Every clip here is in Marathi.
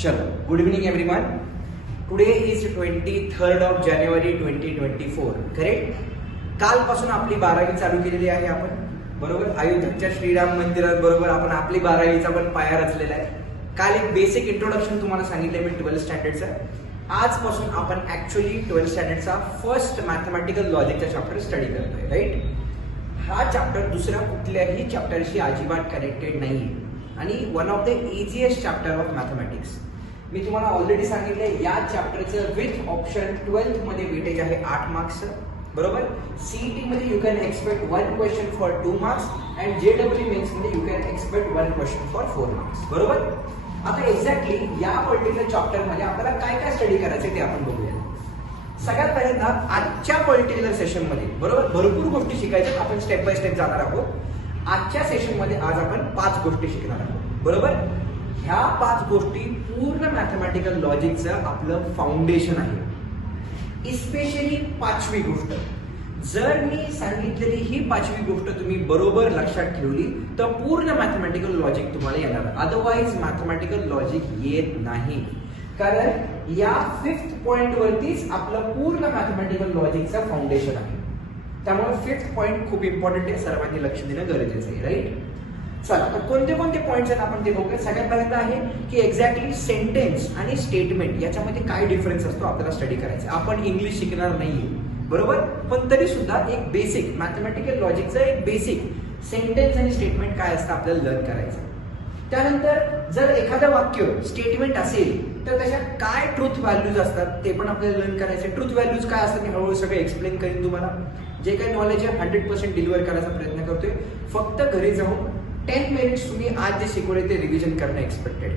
चलो, good evening everyone. Today is 23rd of January 2024. Correct. कालपासून आपली 12वी चालू केलेली आहे आपण, बरोबर. अयोध्येच्या श्रीराम मंदिरात बरोबर आपण आपली 12वीचा पण पाया रचलेला आहे. काल एक बेसिक इंट्रोडक्शन तुम्हाला सांगितलं मी 12th स्टँडर्डचं. आजपासून आपण ऍक्च्युअली 12th स्टँडर्डचा फर्स्ट मॅथमॅटिकल लॉजिकचा चॅप्टर स्टडी करतोय, राईट. हा चॅप्टर दुसऱ्या कुठल्याही चॅप्टरशी अजिबात कनेक्टेड नाही आणि one of the easiest chapter of mathematics. मी तुम्हाला ऑलरेडी सांगितलंय या चॅप्टरचं विथ ऑप्शन 12th मध्ये वेटेज आहे 8 मार्क्सचं, बरोबर. सीईटी मध्ये you can expect 1 question for 2 marks and JW mains मध्ये you can expect 1 question for 4 marks, बरोबर. आता एक्झॅक्टली या पर्टिक्युलर चॅप्टर मध्ये आपल्याला काय काय स्टडी करायचं ते आपण बघूया. सगळ्यात पहिल्यांदा आजच्या पर्टिक्युलर सेशन मध्ये बरोबर भरपूर गोष्टी शिकायच्या, आपण स्टेप बाय स्टेप जाणार आहोत. आजच्या सेशन मध्ये आज आपण 5 गोष्टी शिकणार आहोत, बरोबर. ह्या 5 गोष्टी पूर्ण मॅथमॅटिकल लॉजिकचं आपलं फाउंडेशन आहे. इस्पेशली 5वी गोष्ट, जर मी सांगितलेली ही 5वी गोष्ट तुम्ही बरोबर लक्षात ठेवली तर पूर्ण मॅथमॅटिकल लॉजिक तुम्हाला येणार. अदरवाईज मॅथमॅटिकल लॉजिक येत नाही, कारण या 5th पॉइंट वरतीच आपलं पूर्ण मॅथमॅटिकल लॉजिकचं फाउंडेशन आहे. त्यामुळे 5th पॉइंट खूप इम्पॉर्टंट आहे, सर्वांनी लक्ष देणं गरजेचं आहे, राईट. चला, तर कोणते कोणते पॉइंट्स आहेत आपण ते बघूया. सगळ्यात पहिल्यांदा आहे की एक्झॅक्टली सेंटेन्स आणि स्टेटमेंट याच्यामध्ये काय डिफरन्स असतो आपल्याला स्टडी करायचा. आपण इंग्लिश शिकणार नाहीये, बरोबर, पण तरी सुद्धा एक बेसिक मॅथमॅटिकल लॉजिकचं एक बेसिक सेंटेन्स आणि स्टेटमेंट काय असतं आपल्याला लर्न करायचं. त्यानंतर जर एखादं वाक्य स्टेटमेंट असेल तर त्याच्यात काय ट्रूथ व्हॅल्यूज असतात ते पण आपल्याला लर्न करायचं. ट्रूथ व्हॅल्यूज काय असतात मी हळूहळू सगळं एक्सप्लेन करेन तुम्हाला. जे काही नॉलेज आहे 100% डिलिव्हर करायचा प्रयत्न करतोय. फक्त घरी जाऊन 10 मिनिट्स तुम्ही आज जे शिकवले ते रिव्हिजन करणं एक्सपेक्टेड.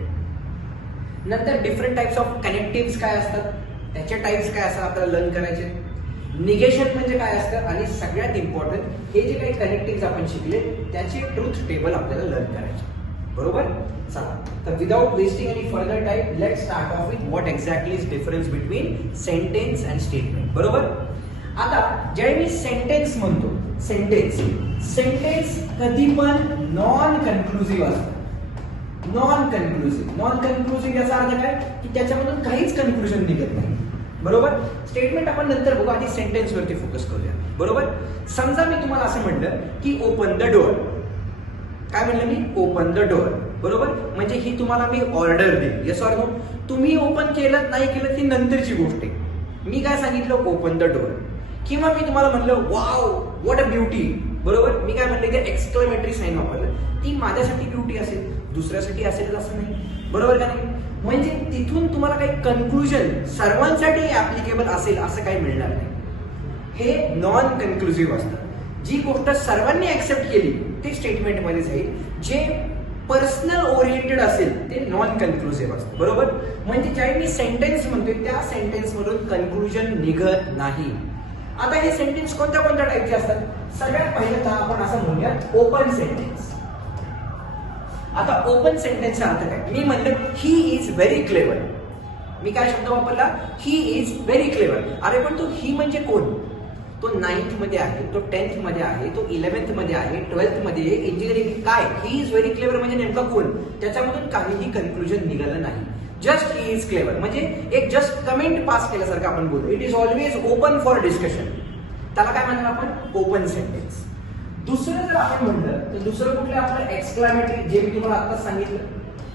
नंतर डिफरंट टाइप्स ऑफ कनेक्टिव्स काय असतात, त्याचे टाइप्स काय असतात आपल्याला लर्न करायचे. निगेशन म्हणजे काय असतं आणि सगळ्यात इम्पॉर्टंट हे जे काही कनेक्टिव्स आपण शिकले त्याचे ट्रूथ टेबल आपल्याला लर्न करायचे, बरोबर. चला, तर without wasting any further time let start of with what exactly is difference between sentence and statement, बरोबर. आता ज्यावेळी मी सेंटेन्स म्हणतो, सेंटेन्स कधी पण नॉन कन्क्लुसिव्ह असतं. नॉन कन्क्लुसिव्ह याचा अर्थ काय की त्याच्यामधून काहीच कन्क्लुजन निघत नाही, बरोबर. स्टेटमेंट आपण नंतर बघू, आधी सेंटेन्स वरती फोकस करूया, बरोबर. समजा मी तुम्हाला असं म्हटलं की ओपन द डोअर. काय म्हणलं मी? ओपन द डोअर, बरोबर. म्हणजे ही तुम्हाला मी ऑर्डर देईल, येस ऑर नो. तुम्ही ओपन केलं नाही केलं ती नंतरची गोष्ट आहे. मी काय सांगितलं? Open the door. किंवा मी तुम्हाला म्हणलं वाव व्हॉट अ ब्युटी, बरोबर. मी काय म्हणलं की एक्सक्लेमेटरी साईन वापरलं. ती माझ्यासाठी ब्युटी असेल, दुसऱ्यासाठी असेल असं नाही, बरोबर का नाही. म्हणजे तिथून तुम्हाला काही कन्क्लुजन सर्वांसाठी ऍप्लिकेबल असेल असं काही मिळणार नाही. हे नॉन कन्क्लुसिव्ह असतं. जी गोष्ट सर्वांनी ऍक्सेप्ट केली ते स्टेटमेंट मध्ये जाईल. जे पर्सनल ओरिएंटेड असेल ते नॉन कन्क्लुसिव्ह असतं, बरोबर. म्हणजे ज्यावेळी मी सेंटेन्स म्हणतोय त्या सेंटेन्स मधून कन्क्लुजन निघत नाही. आता हे सेंटेन्स कोणत्या कोणत्या टाईपचे असतात? सगळ्यात पहिल्यांदा आपण असं म्हणूयात ओपन सेंटेन्स. आता ओपन सेंटेन्सचा अर्थ काय? मी म्हणलं ही इज व्हेरी क्लेवर. मी काय शब्द वापरला? He is very clever. अरे पण तो ही म्हणजे कोण? तो 9th मध्ये आहे, तो 10th मध्ये आहे, तो 11th मध्ये आहे, 12th मध्ये आहे, इंजिनिअरिंग. काय ही इज व्हेरी क्लेवर म्हणजे नेमका कोण? त्याच्यामधून काहीही कन्क्लुजन निघालं नाही. जस्ट ही इज क्लेवर म्हणजे एक जस्ट कमेंट पास केल्यासारखं आपण बोलतो. It is always open for discussion. त्याला काय म्हणणार आपण? Open sentence. दुसरं जर आपण म्हणलं तर दुसरं कुठलं आपलं एक्सक्लामेटरी, जे मी तुम्हाला आता सांगितलं,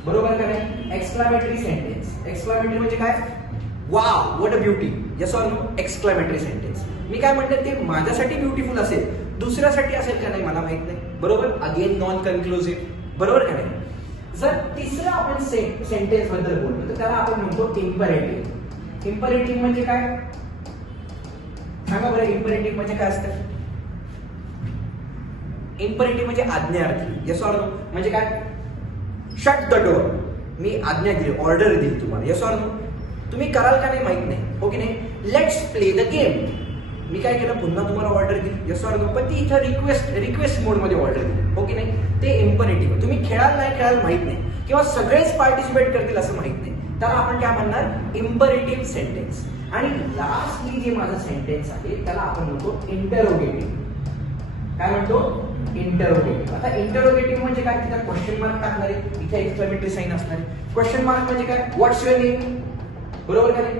बरोबर का नाही. Exclamatory sentence. एक्सक्लामेटरी म्हणजे काय? Wow what a beauty, yes or no. Exclamatory sentence. मी काय म्हणलं ते माझ्यासाठी ब्युटिफुल असेल, दुसऱ्यासाठी असेल का नाही मला माहित नाही, बरोबर. अगेन नॉन कन्क्लुसिव्ह, बरोबर का नाही. जर तिसरं आपण सेंटेन्स बद्दल बोलतो तर त्याला आपण म्हणतो इम्परेटिव्ह. इम्परेटिव्ह म्हणजे काय सांगा बरं? इम्परेटिव्ह म्हणजे काय असतं? इम्परेटिव्ह म्हणजे आज्ञार्थी, येस ऑर नो. म्हणजे काय? Shut the door. मी आज्ञा दिली, ऑर्डर दिली तुम्हाला, येस ऑर नो. तुम्ही कराल का नाही माहित नाही, हो की नाही. Let's play the game. मी काय केलं? पुन्हा तुम्हाला ऑर्डर दिली, येस ऑर नो. पण ती इथं रिक्वेस्ट मोड मध्ये ऑर्डर दिली, हो की नाही. ते इम्परेटिव्ह. तुम्ही खेळाल नाही खेळाल माहित नाही किंवा सगळेच पार्टिसिपेट करतील असं माहित नाही, तर आपण काय म्हणणार? Imperative sentence. आणि लास्टली जे माझं सेंटेन्स आहे त्याला आपण म्हणतो इंटरोगेटिव्ह. काय म्हणतो? इंटरोगेटिव्ह. आता इंटरोगेटिव्ह म्हणजे काय, तिथे क्वेश्चन मार्क टाकणार आहे, इथे एक्सक्लेमेटरी साइन असणार आहे. क्वेश्चन मार्क म्हणजे काय, व्हॉट्स युअर नेम, बरोबर का नाही,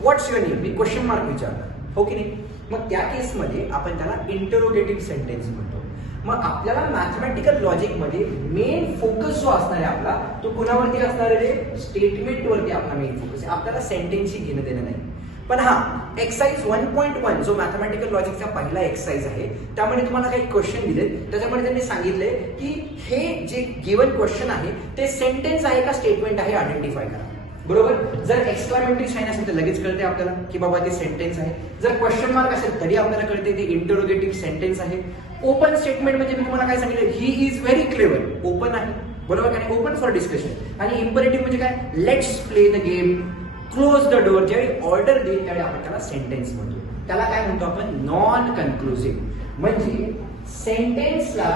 व्हॉट्स युअर नेम, मी क्वेश्चन मार्क विचारतो, हो की नाही. मग त्या केसमध्ये आपण त्याला इंटरोगेटिव्ह सेंटेन्स म्हणतो. मग आपल्याला मॅथमॅटिकल लॉजिक मध्ये मेन फोकस जो असणार आहे आपला, तो कुणावरती असणार आहे, स्टेटमेंट वरती आपला मेन फोकस आहे. आपल्याला सेंटेन्सची घेणं देणं नाही. पण हा एक्सरसाइज 1.1 जो मॅथमॅटिकल लॉजिकचा पहिला एक्सरसाइज आहे, त्यामध्ये तुम्हाला काही क्वेश्चन दिले, त्याच्यामध्ये त्यांनी सांगितले की हे जे गिवन क्वेश्चन आहे ते सेंटेन्स आहे का स्टेटमेंट आहे आयडेंटिफाय करा, बरोबर. जर एक्सक्लेमेटरी साइन असेल तर लगेच कळते आपल्याला की बाबा ते सेंटेन्स आहे. जर क्वेश्चन मार्क असेल तरी आपल्याला कळते ते इंटरोगेटिव्ह सेंटेन्स आहे. ओपन स्टेटमेंट म्हणजे मी तुम्हाला काय सांगितलं, he is very clever, open आहे, बरोबर का नाही, ओपन फॉर डिस्कशन. आणि इम्परेटिव्ह म्हणजे काय, let's play the game, close the door. ज्यावेळी ऑर्डर देईल त्यावेळी आपण त्याला सेंटेन्स म्हणतो. त्याला काय म्हणतो आपण, नॉन कन्क्लुसिव्ह. म्हणजे सेंटेन्सला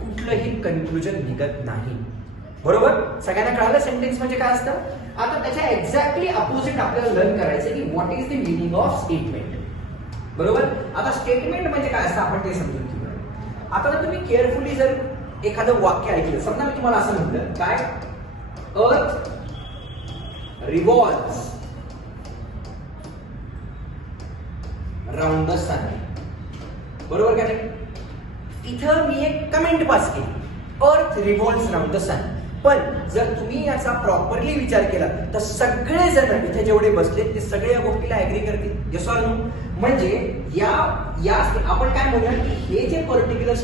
कुठलंही कन्क्लुजन निघत नाही, बरोबर. सगळ्यांना कळालं सेंटेन्स म्हणजे काय असतं. आता त्याच्या एक्झॅक्टली अपोजिट आपल्याला लर्न करायचं की what is the meaning of statement, बरोबर. आता स्टेटमेंट म्हणजे काय असतं आपण ते समजून घेऊया. आता जर तुम्ही केअरफुली जर एखादं वाक्य ऐकलं, समजा मी तुम्हाला असं म्हटलं काय, अर्थ रिव्हॉल्व्स राउंड द सन, बरोबर का नाही. इथं मी एक कमेंट पास केली, अर्थ रिव्हॉल्व्स राउंड द सन. पण जर तुम्ही याचा प्रॉपरली विचार केला तर सगळे जण इथे जेवढे बसले ते सगळे या गोष्टीला ऍग्री करतील, येस ऑर नो. म्हणजे या आपण काय म्हणूया की हे जे पर्टिक्युलर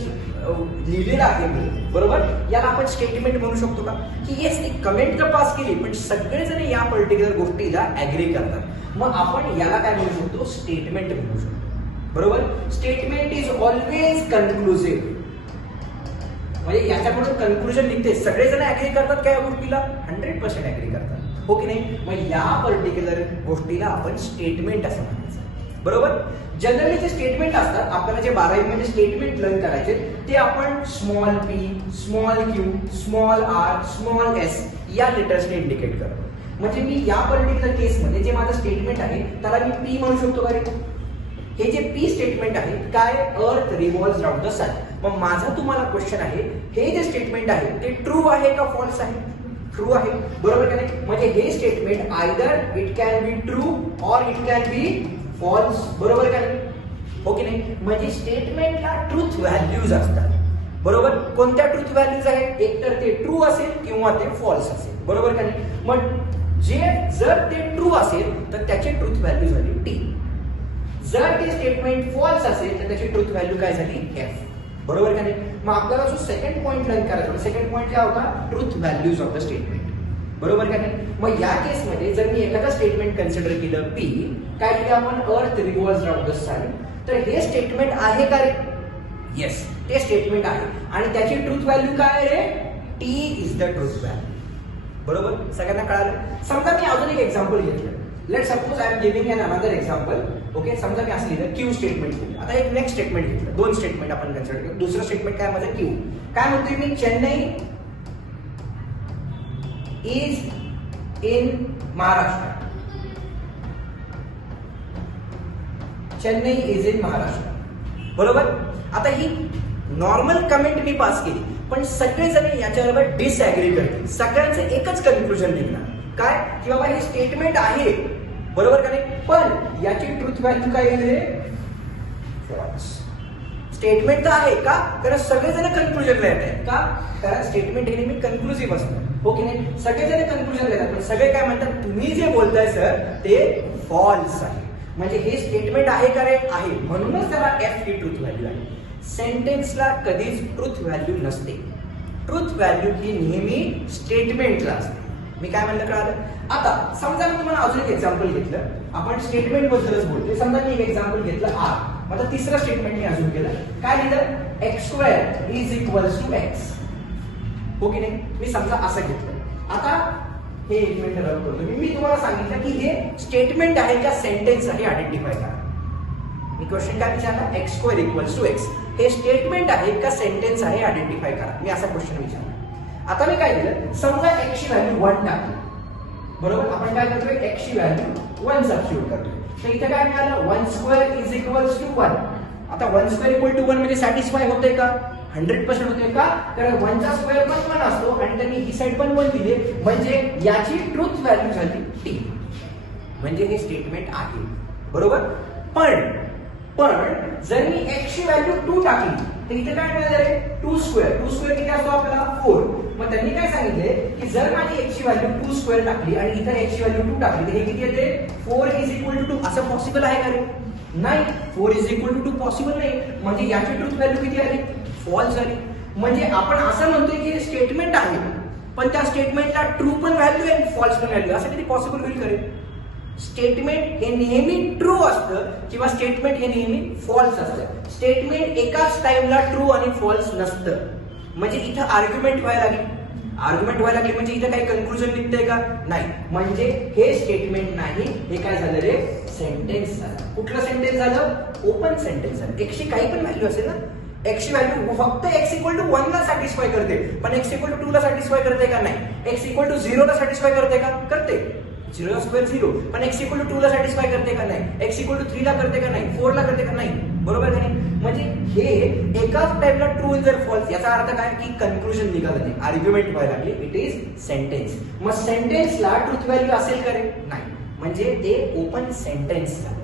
लिहिलेलं आहे मी, बरोबर, याला आपण स्टेटमेंट म्हणू शकतो का, की येस ती कमेंट तर पास केली पण सगळेजण या पर्टिक्युलर गोष्टीला ऍग्री करतात. मग आपण याला काय म्हणू शकतो, स्टेटमेंट म्हणू शकतो, बरोबर. Statement is always conclusive. म्हणजे याच्याकडून कन्क्लुजन निघते, सगळेजण ऍग्री करतात काय या गोष्टीला, 100% ऍग्री करतात, हो की नाही. मग या पर्टिक्युलर गोष्टीला आपण स्टेटमेंट असं म्हणायचं, बरोबर. जनरली जे स्टेटमेंट असतात आपल्याला जे 12वी मध्ये स्टेटमेंट लर्न करायचे ते आपण small P, small Q, small R, small S या लेटर्सने इंडिकेट करतो. म्हणजे मी या पर्टिक्युलर केसमध्ये जे माझं स्टेटमेंट आहे त्याला मी पी म्हणू शकतो का रे. हे जे पी स्टेटमेंट आहे काय, अर्थ रिव्हॉल्व्स राउंड द सन. मग माझा तुम्हाला क्वेश्चन आहे, हे जे स्टेटमेंट आहे ते ट्रू आहे का फॉल्स आहे, ट्रू आहे, बरोबर का नाही. म्हणजे हे statement either it can be true or it can be false, बरोबर का नाही, हो की नाही. म्हणजे स्टेटमेंटला ट्रूथ व्हॅल्यूज असतात, बरोबर. कोणत्या ट्रूथ व्हॅल्यूज आहेत, एक तर ते ट्रू असेल किंवा ते फॉल्स असेल, बरोबर का नाही. मग जे जर ते ट्रू असेल तर त्याची ट्रूथ व्हॅल्यू झाली टी. जर ते स्टेटमेंट फॉल्स असेल तर त्याची ट्रूथ व्हॅल्यू काय झाली, एफ, बरोबर का नाही. मग आपल्याला जो सेकंड पॉईंट लर्न करायचा, सेकंड पॉईंट काय होता, truth values of the statement, बरोबर का नाही. मग या केसमध्ये जर मी एखादा स्टेटमेंट कन्सिडर केलं पी, काय केलं आपण, अर्थ रिव्हॉल्व्स राउंड द सन, तर हे स्टेटमेंट आहे का रे, येस ते स्टेटमेंट आहे. आणि त्याची ट्रूथ व्हॅल्यू काय रे, T is the truth value, बरोबर. सगळ्यांना कळालं. समजा मी अजून एक एक्झाम्पल घेतलं, let suppose I am giving an another example, okay. समजा मी असं लिहिलं क्यू स्टेटमेंट लिहिलं. आता एक नेक्स्ट स्टेटमेंट घेतलं, दोन स्टेटमेंट आपण कन्सिडर केलं. दुसरं स्टेटमेंट काय माझं, क्यू. काय म्हणतोय मी, Chennai is in Maharashtra, Chennai is in Maharashtra, बरोबर. आता ही नॉर्मल कमेंट मी पास केली पण सगळेजण याच्याबरोबर डिसएग्री करतील. सगळ्यांचं एकच कन्क्लुजन निघणार काय, की बाबा हे स्टेटमेंट आहे, बरोबर का नाही. पण याची ट्रूथ व्हॅल्यू काय येईल, फॉल्स. स्टेटमेंट तर आहे का, कारण सगळेजण कन्क्लुजनला येत आहेत का, कारण स्टेटमेंट हे नेहमी कन्क्लुसिव्ह असतं, हो की नाही. सगळेजण कन्क्लुजनला येतात पण सगळे काय म्हणतात, तुम्ही जे बोलताय सर ते फॉल्स आहे. म्हणजे हे स्टेटमेंट आहे का रे, आहे, म्हणूनच त्याला एफ ही ट्रूथ व्हॅल्यू आहे. सेंटेन्सला कधीच ट्रूथ व्हॅल्यू नसते. ट्रूथ व्हॅल्यू ही नेहमी स्टेटमेंटला असते. मी काय म्हणलं कळालं. आता समजा मी तुम्हाला अजून एक एक्झाम्पल घेतलं, आपण स्टेटमेंट बद्दलच बोलतोय. समजा मी एक एक्झाम्पल घेतलं आर, माझं तिसरं स्टेटमेंट मी अजून केलं, काय लिहिलं, X square is equals to X, हो की नाही. मी समजा असं घेतलं. आता हे एक मिनिट रन करतो मी तुम्हाला सांगितलं की हे स्टेटमेंट आहे का सेंटेन्स आहे आयडेंटिफाय करा. मी क्वेश्चन काय विचारला, X square equals to X, हे स्टेटमेंट आहे का सेंटेन्स आहे आयडेंटिफाय करा. मी असा क्वेश्चन विचारला. आता मी काय केलं, समजा एक्स ची व्हॅल्यू 1 टाकली, बरोबर. आपण काय करतोय, एक्स ची व्हॅल्यू 1 सबस्टिट्यूट करतोय. तर इथे काय मिळालं, 1 स्क्वेअर इज इक्वल्स टू 1. आता 1 स्क्वेअर इक्वल टू 1 म्हणजे सॅटिस्फाय होतंय का, 100% होते का? कारण 1 चा स्क्वेअर पण 1 असतो आणि त्यांनी ही साइड पण 1 दिली, म्हणजे याची ट्रुथ व्हॅल्यू झाली t. म्हणजे हे स्टेटमेंट आहे, बरोबर. पण जर मी x ची व्हॅल्यू 2 टाकली तर इथे काय मिळालं रे? 2 स्क्वेअर किती असतो आपल्याला? 4. मग त्यांनी काय सांगितले की जर माझी x ची व्हॅल्यू 2 स्क्वेअर टाकली आणि इथे x ची व्हॅल्यू 2 टाकली तर हे किती येते? 4 = 2. असं पॉसिबल आहे का रे? नाही, 4 = 2 पॉसिबल नाही. म्हणजे याची ट्रुथ व्हॅल्यू किती आली? फॉल्स आली. म्हणजे आपण असं म्हणतोय की हे स्टेटमेंट आहे, पण त्या स्टेटमेंटला ट्रू पण व्हॅल्यू आणि फॉल्स पण व्हॅल्यू, असं किती पॉसिबल होईल करे? स्टेटमेंट हे नेहमी ट्रू असतं किंवा स्टेटमेंट हे नेहमी फॉल्स असतं. स्टेटमेंट एकाच टाइमला ट्रू आणि फॉल्स नसतं. म्हणजे इथं आर्ग्युमेंट व्हायला लागली म्हणजे इथं काही कन्क्लुजन निघतंय का? नाही. म्हणजे हे स्टेटमेंट नाही, हे काय झालं रे? सेंटेन्स झालं. कुठलं सेंटेन्स झालं? ओपन सेंटेन्स झालं. x ची काही पण व्हॅल्यू असेल ना, x ची व्हॅल्यू फक्त x = 1 ला सॅटिस्फाय करते, पण x = 2 ला सॅटिस्फाय करते का? नाही. x = 0 ला सॅटिस्फाय करते का? करते. 0 स्क्वेअर 0. पण x = 2 ला सॅटिस्फाय करते का? नाही. x = 3 ला करते का? नाही. 4 ला करते का? नाही. बरोबर का नाही? म्हणजे हे एकाच टाइमला ट्रू जर फॉल्स, याचा अर्थ काय की कन्क्लुजन निघालं नाही, आर्ग्युमेंट व्हायला लागली. It is sentence. मग सेंटेन्सला ट्रुथ व्हॅल्यू असेल का रे? नाही. म्हणजे ते ओपन सेंटेन्स झालं.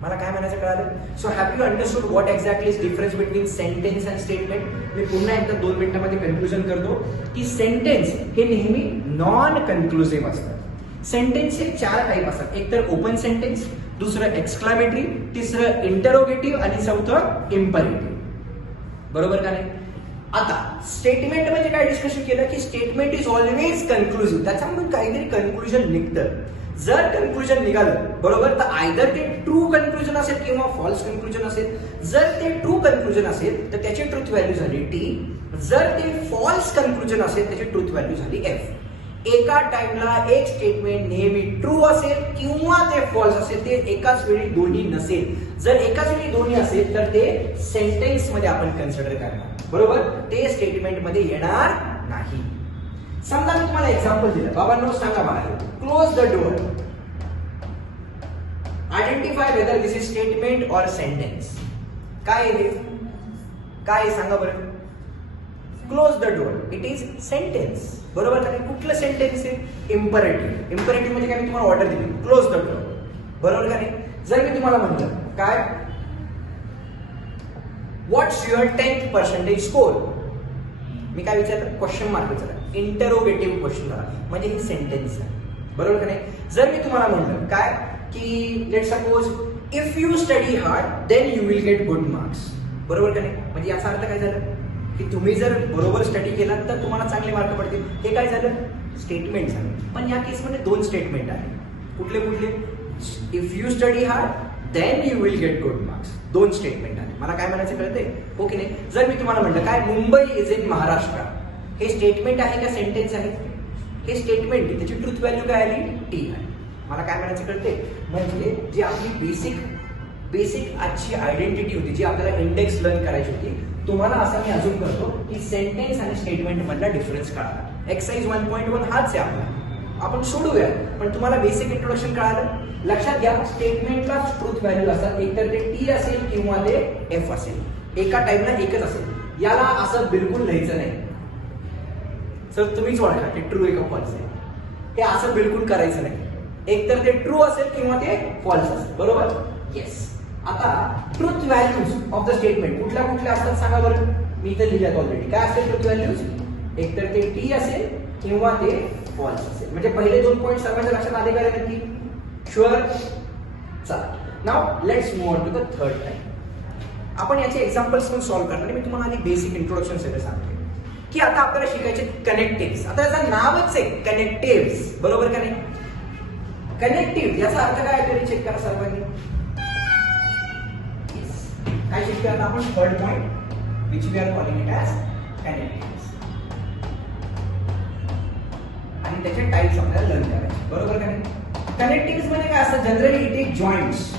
मला काय म्हणायचं कळालं? So have you understood what exactly is difference between sentence and statement? मी पुन्हा एकदा 2 मिनिटांमध्ये कन्क्लुजन करतो की सेंटेन्स हे नेहमी नॉन कन्क्लुसिव्ह असतात. सेंटेन्सचे 4 टाईप असतात. एक तर ओपन सेंटेन्स, दुसरं एक्सक्लामेटरी, तिसरं इंटरोगेटिव्ह आणि चौथं इम्परेटिव्ह. बरोबर का नाही? आता स्टेटमेंट म्हणजे काय डिस्कशन केलं की स्टेटमेंट इज ऑलवेज कन्क्लुसिव्ह. त्याच्यामधून काहीतरी कन्क्लुजन निघतं. जर कन्क्लुजन निघालं, बरोबर, तर आयदर ते ट्रू कन्क्लुजन असेल किंवा फॉल्स कन्क्लुजन असेल. जर ते ट्रू कन्क्लुजन असेल तर त्याची ट्रुथ व्हॅल्यू झाली t. जर ते फॉल्स कन्क्लुजन असेल त्याची ट्रुथ व्हॅल्यू झाली f. एका टाइमला एक स्टेटमेंट नेहमी ट्रू असेल किंवा ते फॉल्स असेल, ते एकाच वेळी दोन्ही नसेल. जर एकाच वेळी दोन्ही असेल तर ते सेंटेन्स मध्ये आपण कन्सिडर करणार, बरोबर. ते स्टेटमेंट मध्ये येणार नाही. समजा मी तुम्हाला एक्झाम्पल दिलं, बाबांनो सांगा मला, close the door, identify whether this is statement और सेंटेन्स. काय आहे? काय सांगा बरं? Close the door, it is sentence, बरोबर का? कुठलं सेंटेन्स आहे? इम्परेटिव्ह. इम्परेटिव्ह म्हणजे काय? मी तुम्हाला ऑर्डर दिली, क्लोज द डोअर, बरोबर का नाही? जर मी तुम्हाला म्हटलं काय, व्हॉट्स युअर 10th पर्सेंटेज स्कोर, मी काय विचारलं? क्वेश्चन मार्क विचारला, इंटरोगेटिव्ह क्वेश्चन झाला, म्हणजे हे सेंटेन्स आहे, बरोबर का नाही? जर मी तुम्हाला म्हटलं काय की let suppose if you study hard then you will get good marks, बरोबर का नाही? म्हणजे याचा अर्थ काय झालं की तुम्ही जर बरोबर स्टडी केला तर तुम्हाला चांगले मार्क पडतील. हे काय झालं? स्टेटमेंट झालं. पण या केसमध्ये 2 स्टेटमेंट आहे. कुठले कुठले? If you study hard then you will get good marks. 2 statement आहे. मला काय म्हणायचं कळतंय? हो की नाही? जर मी तुम्हाला म्हटलं काय, मुंबई इज इन महाराष्ट्र, हे स्टेटमेंट आहे का सेंटेन्स आहे? हे स्टेटमेंट आहे. त्याची ट्रुथ व्हॅल्यू काय आली? t आहे. मला काय म्हणायचं कळतंय? म्हणजे जी आपली बेसिक आजची आयडेंटिटी होती, जी आपल्याला इंडेक्स लर्न करायची होती, तुम्हाला असं मी अजून करतो की सेंटेन्स आणि स्टेटमेंट मधला डिफरन्स कळाला. एक्सरसाइज 1.1 हाच आहे आपला, आपण सोडूया. पण तुम्हाला बेसिक इंट्रोडक्शन कळालं. लक्षात घ्या, स्टेटमेंटला ट्रुथ व्हॅल्यू असतात, एकतर ते t असेल किंवा ते f असेल. एका टाइमला एकच असेल. याला असं बिलकुल लिहायचं नाही. सर तुम्हीच ओळखा ते ट्रू आहे का फॉल्स आहे. ते असं बिलकुल करायचं नाही. एकतर ते ट्रू असेल किंवा ते फॉल्स असेल, बरोबर? येस. आता truth values of the statement कुठल्या कुठल्या असतात सांगा बरं. मी इथे लिहिल्यात ऑलरेडी. काय असेल ट्रुथ व्हॅल्यूज? एकतर ते t असेल किंवा ते फॉल्स असेल. म्हणजे पहिले 2 पॉईंट सर्वांच्या लक्षात आले का नक्की? शुअर? चला, now let's move on to the third type. आपण याचे एक्झाम्पल्स पण सॉल्व्ह करणार. मी तुम्हाला आधी बेसिक इंट्रोडक्शन सगळं सांगते की आता आपल्याला शिकायचे कनेक्टिव्ह. आता याचं नावच आहे कनेक्टिव्ह, बरोबर का नाही? कनेक्टिव्ह याचा अर्थ काय तरी चेक करा सर्वांनी. काय चेक करता आपण? Third point which we are calling it as connective. आणि त्याचे टाइप्स आपल्याला लर्न करायचे, बरोबर का नाही? कनेक्टिव्ह म्हणजे काय असतं? जनरली इट इज जॉईंट्स,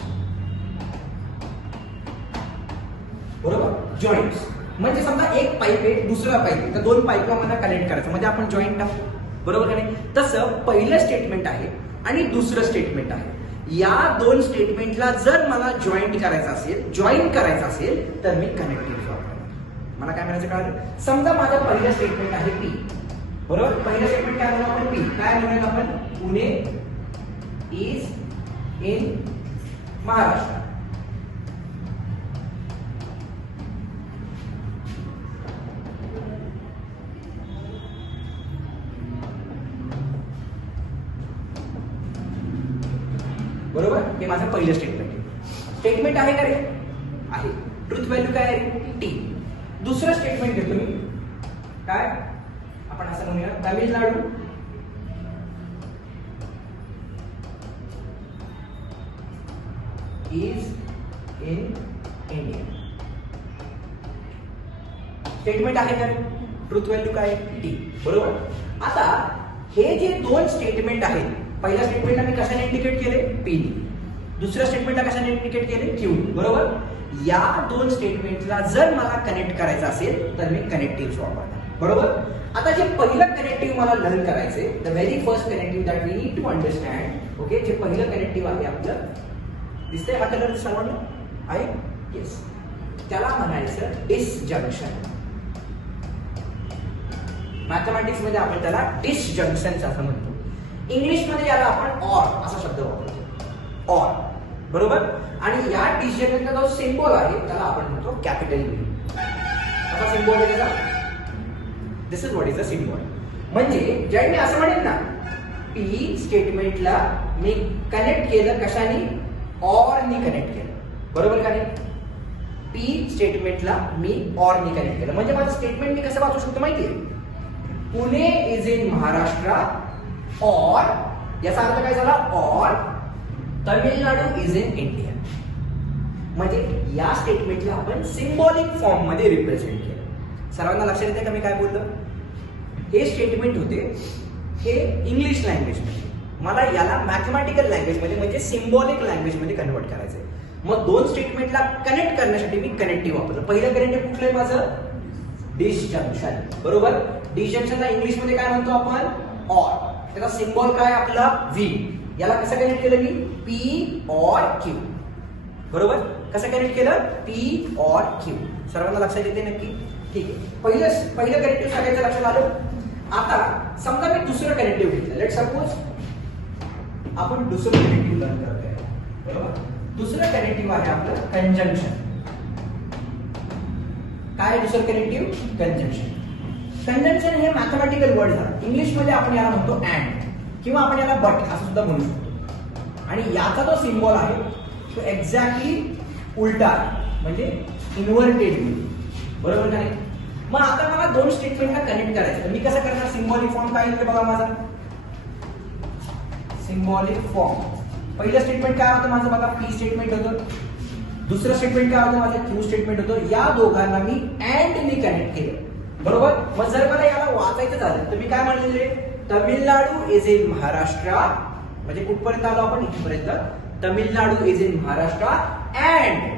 बरोबर? जॉईंट्स म्हणजे समजा एक पाईप आहे, दुसरा पाईप आहे, तर 2 पाईपांमध्ये कनेक्ट करायचं म्हणजे आपण जॉईंट टाकतो, बरोबर का नाही? तसं पहिलं स्टेटमेंट आहे आणि दुसरं स्टेटमेंट आहे. या 2 स्टेटमेंटला जर मला जॉईन करायचं असेल तर मी कनेक्टिव्ह वापरणार. मला काय म्हणायचं कळलं? समजा माझं पहिलं स्टेटमेंट आहे पी, बरोबर? पहिलं स्टेटमेंट काय म्हणू आपण? पी. काय म्हणूयात आपण? Pune is in Maharashtra. बरोबर? हे माझं पहिलं स्टेटमेंट आहे. स्टेटमेंट आहे का रे? आहे. ट्रुथ व्हॅल्यू काय आहे? टी. दुसरं स्टेटमेंट घेतो मी, काय आपण असं म्हणूया, Tamil Nadu is in India. Statement आहे का रे? ट्रुथ व्हॅल्यू काय? टी. बरोबर? आता हे जे दोन स्टेटमेंट आहेत, पहिल्या स्टेटमेंटला मी कशाने इंडिकेट केले? पी. दुसऱ्या स्टेटमेंटला कशाने इंडिकेट केले? क्यू. बरोबर? या दोन स्टेटमेंटला जर मला कनेक्ट करायचं असेल तर मी कनेक्टिव्ह वापरणार. बरोबर? आता जे पहिलं कनेक्टिव्ह मला लर्न करायचे, the very first connective that we need to understand. Okay, जे पहिलं कनेक्टिव्ह आहे आपलं, दिसतंय हा कलर सर्वांना? आहे? येस. त्याला म्हणायचं डिसजंक्शन. मॅथमॅटिक्स मध्ये आपण त्याला डिसजंक्शन असं म्हणतो. इंग्लिश मध्ये याला आपण ऑर असा शब्द वापरतो. ऑर. बरोबर? आणि या डिसजंक्शनचा जो सिम्बॉल आहे त्याला आपण म्हणतो कॅपिटल व्ही. असा सिम्बॉल आहे त्याचा. This is what is the symbol. म्हणजे ज्यावेळी मी असं म्हणेन ना, पी स्टेटमेंटला मी कनेक्ट केलं कशाने? ऑरनी कनेक्ट केलं. बरोबर का नाही? पी स्टेटमेंटला मी ऑरनी कनेक्ट केलं. म्हणजे माझं स्टेटमेंट मी कसं वाचू शकतो माहितीये? पुणे इज इन महाराष्ट्र और, याचा अर्थ काय झाला? और तमिळनाडू इज इन इंडिया. म्हणजे या स्टेटमेंटला आपण सिम्बॉलिक फॉर्म मध्ये रिप्रेझेंट केलं. सर्वांना लक्षात येते का मी काय बोललो? हे स्टेटमेंट होते हे इंग्लिश लँग्वेज मध्ये, मला याला मॅथमॅटिकल लँग्वेज मध्ये म्हणजे सिम्बॉलिक लँग्वेज मध्ये कन्वर्ट करायचंय. मग दोन स्टेटमेंटला कनेक्ट करण्यासाठी मी कनेक्टिव्ह वापरलं. पहिलं कनेक्टिव्ह कुठलं आहे माझं? डिसजंक्शन. बरोबर? डिसजंक्शनला इंग्लिश मध्ये काय म्हणतो आपण? ऑर. त्याचा सिम्बॉल काय आपला? व्ही. याला कसं कनेक्ट केलं मी? P or Q. बरोबर? कसं कनेक्ट केलं? P or Q. सर्वांना लक्षात येते नक्की? ठीक आहे. पहिलं कनेक्टिव्ह सांगायचं लक्षात आलं. आता समजा मी दुसरं कनेक्टिव्ह घेतलं. लेट सपोज आपण दुसरं कनेक्टिव्ह लर्न करतोय. बरोबर? दुसरं कनेक्टिव्ह आहे आपलं कंजंक्शन. काय दुसरं कनेक्टिव्ह? कंजंक्शन. कंजंक्शन हे मॅथमॅटिकल वर्ड झालं. इंग्लिश मध्ये आपण याला म्हणतो अँड किंवा आपण याला बट असं सुद्धा म्हणू शकतो. आणि याचा जो सिम्बॉल आहे तो एक्झॅक्टली उलटा, म्हणजे इन्व्हर्टेड. बरोबर का नाही? मग आता मला दोन स्टेटमेंटला कनेक्ट करायचं. मी कसं करणार? सिम्बॉलिक फॉर्म काय येते बघा माझा? Symbolic form. पहिलं स्टेटमेंट काय होतं माझं बघा? पी स्टेटमेंट होतं. दुसरं स्टेटमेंट काय होतं माझं? क्यू स्टेटमेंट होतं. या दोघांना मी अँडनी कनेक्ट केलं. बरोबर? मग जर मला याला वाचायचं झालं तर मी काय म्हणले? Tamil Nadu is in Maharashtra. म्हणजे कुठपर्यंत आलो आपण? इथपर्यंत. Tamil Nadu is in Maharashtra and,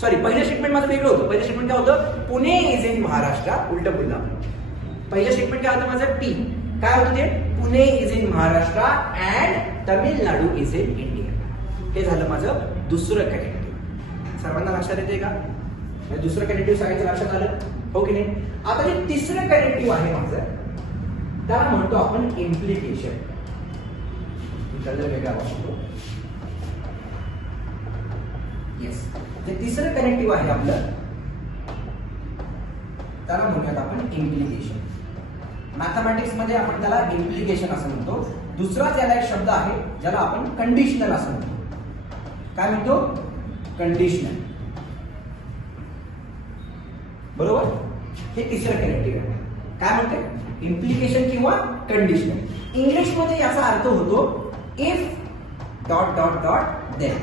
sorry, पहिलं स्टेटमेंट माझं वेगळं होतं. पहिलं स्टेटमेंट काय होतं? Pune is in Maharashtra. उलट बोलला. पहिलं स्टेटमेंट काय होतं माझं? पी. काय होतं ते? Pune is in Maharashtra and Tamil Nadu is in India. हे झालं माझं दुसरं कनेक्टिव्ह. सर्वांना लक्षात येते का? दुसरं कनेक्टिव्ह सांगायचं लक्षात आलं? हो की नाही? आता जे तिसरं कनेक्टिव्ह आहे माझं त्याला म्हणतो आपण इम्प्लिकेशन. कलर वेगळा वापरतो. येस. जे तिसरं कनेक्टिव्ह आहे आपलं त्याला म्हणूयात आपण इम्प्लिकेशन. मॅथमॅटिक्स मध्ये आपण त्याला इम्प्लिकेशन असं म्हणतो. दुसरा त्याला एक शब्द आहे ज्याला आपण कंडिशनल असं म्हणतो. काय म्हणतो? कंडिशनल. बरोबर? हे तिसरं कनेक्टिव्ह आहे. काय म्हणते? इम्प्लिकेशन किंवा कंडिशनल. इंग्लिश मध्ये याचा अर्थ होतो if dot dot dot then.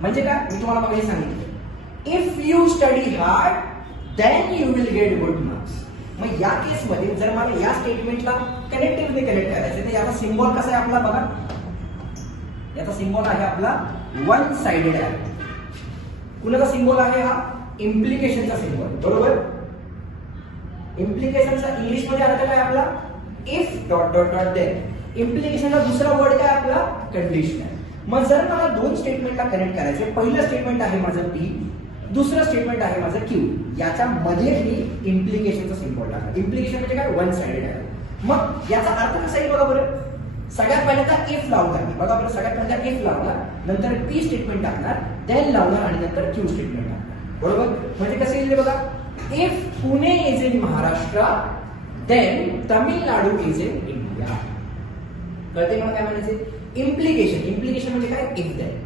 म्हणजे काय? मी तुम्हाला मागे सांगितलं, if you study hard then you will get good marks. मग या केसमध्ये जर मला या स्टेटमेंटला कनेक्टिव्हली कनेक्ट करायचं तर याचा सिम्बॉल कसा आहे आपला बघा? याचा सिम्बॉल आहे आपला वन साइडेड आहे. कुणाचा सिम्बॉल आहे हा? इम्प्लिकेशनचा सिम्बॉल. बरोबर? इम्प्लिकेशनचा इंग्लिश मध्ये अर्थ काय आपला? If dot dot dot then. इम्प्लिकेशनचा दुसरा वर्ड काय आपला? कंडिशनल. मग जर मला दोन स्टेटमेंटला कनेक्ट करायचे, पहिलं स्टेटमेंट आहे माझं पी, दुसरं स्टेटमेंट आहे माझं क्यू, याच्या मध्ये मी इम्प्लिकेशनचा सिम्बॉल टाकला. इम्प्लिकेशन म्हणजे काय, वन साइडेड आहे. मग याचा अर्थ कसा येईल बघा बरं. सगळ्यात पहिल्यांदा इफ लावणार, बघा बरं, सगळ्यात पहिल्यांदा इफ लावणार, नंतर पी स्टेटमेंट टाकणार, देन लावणार आणि नंतर क्यू स्टेटमेंट टाकणार. बरोबर, म्हणजे कसं येईल बघा. If Pune is in Maharashtra then Tamil Nadu is in India. कळते मला काय म्हणायचे. इम्प्लिकेशन, इम्प्लिकेशन म्हणजे काय, इफ देन.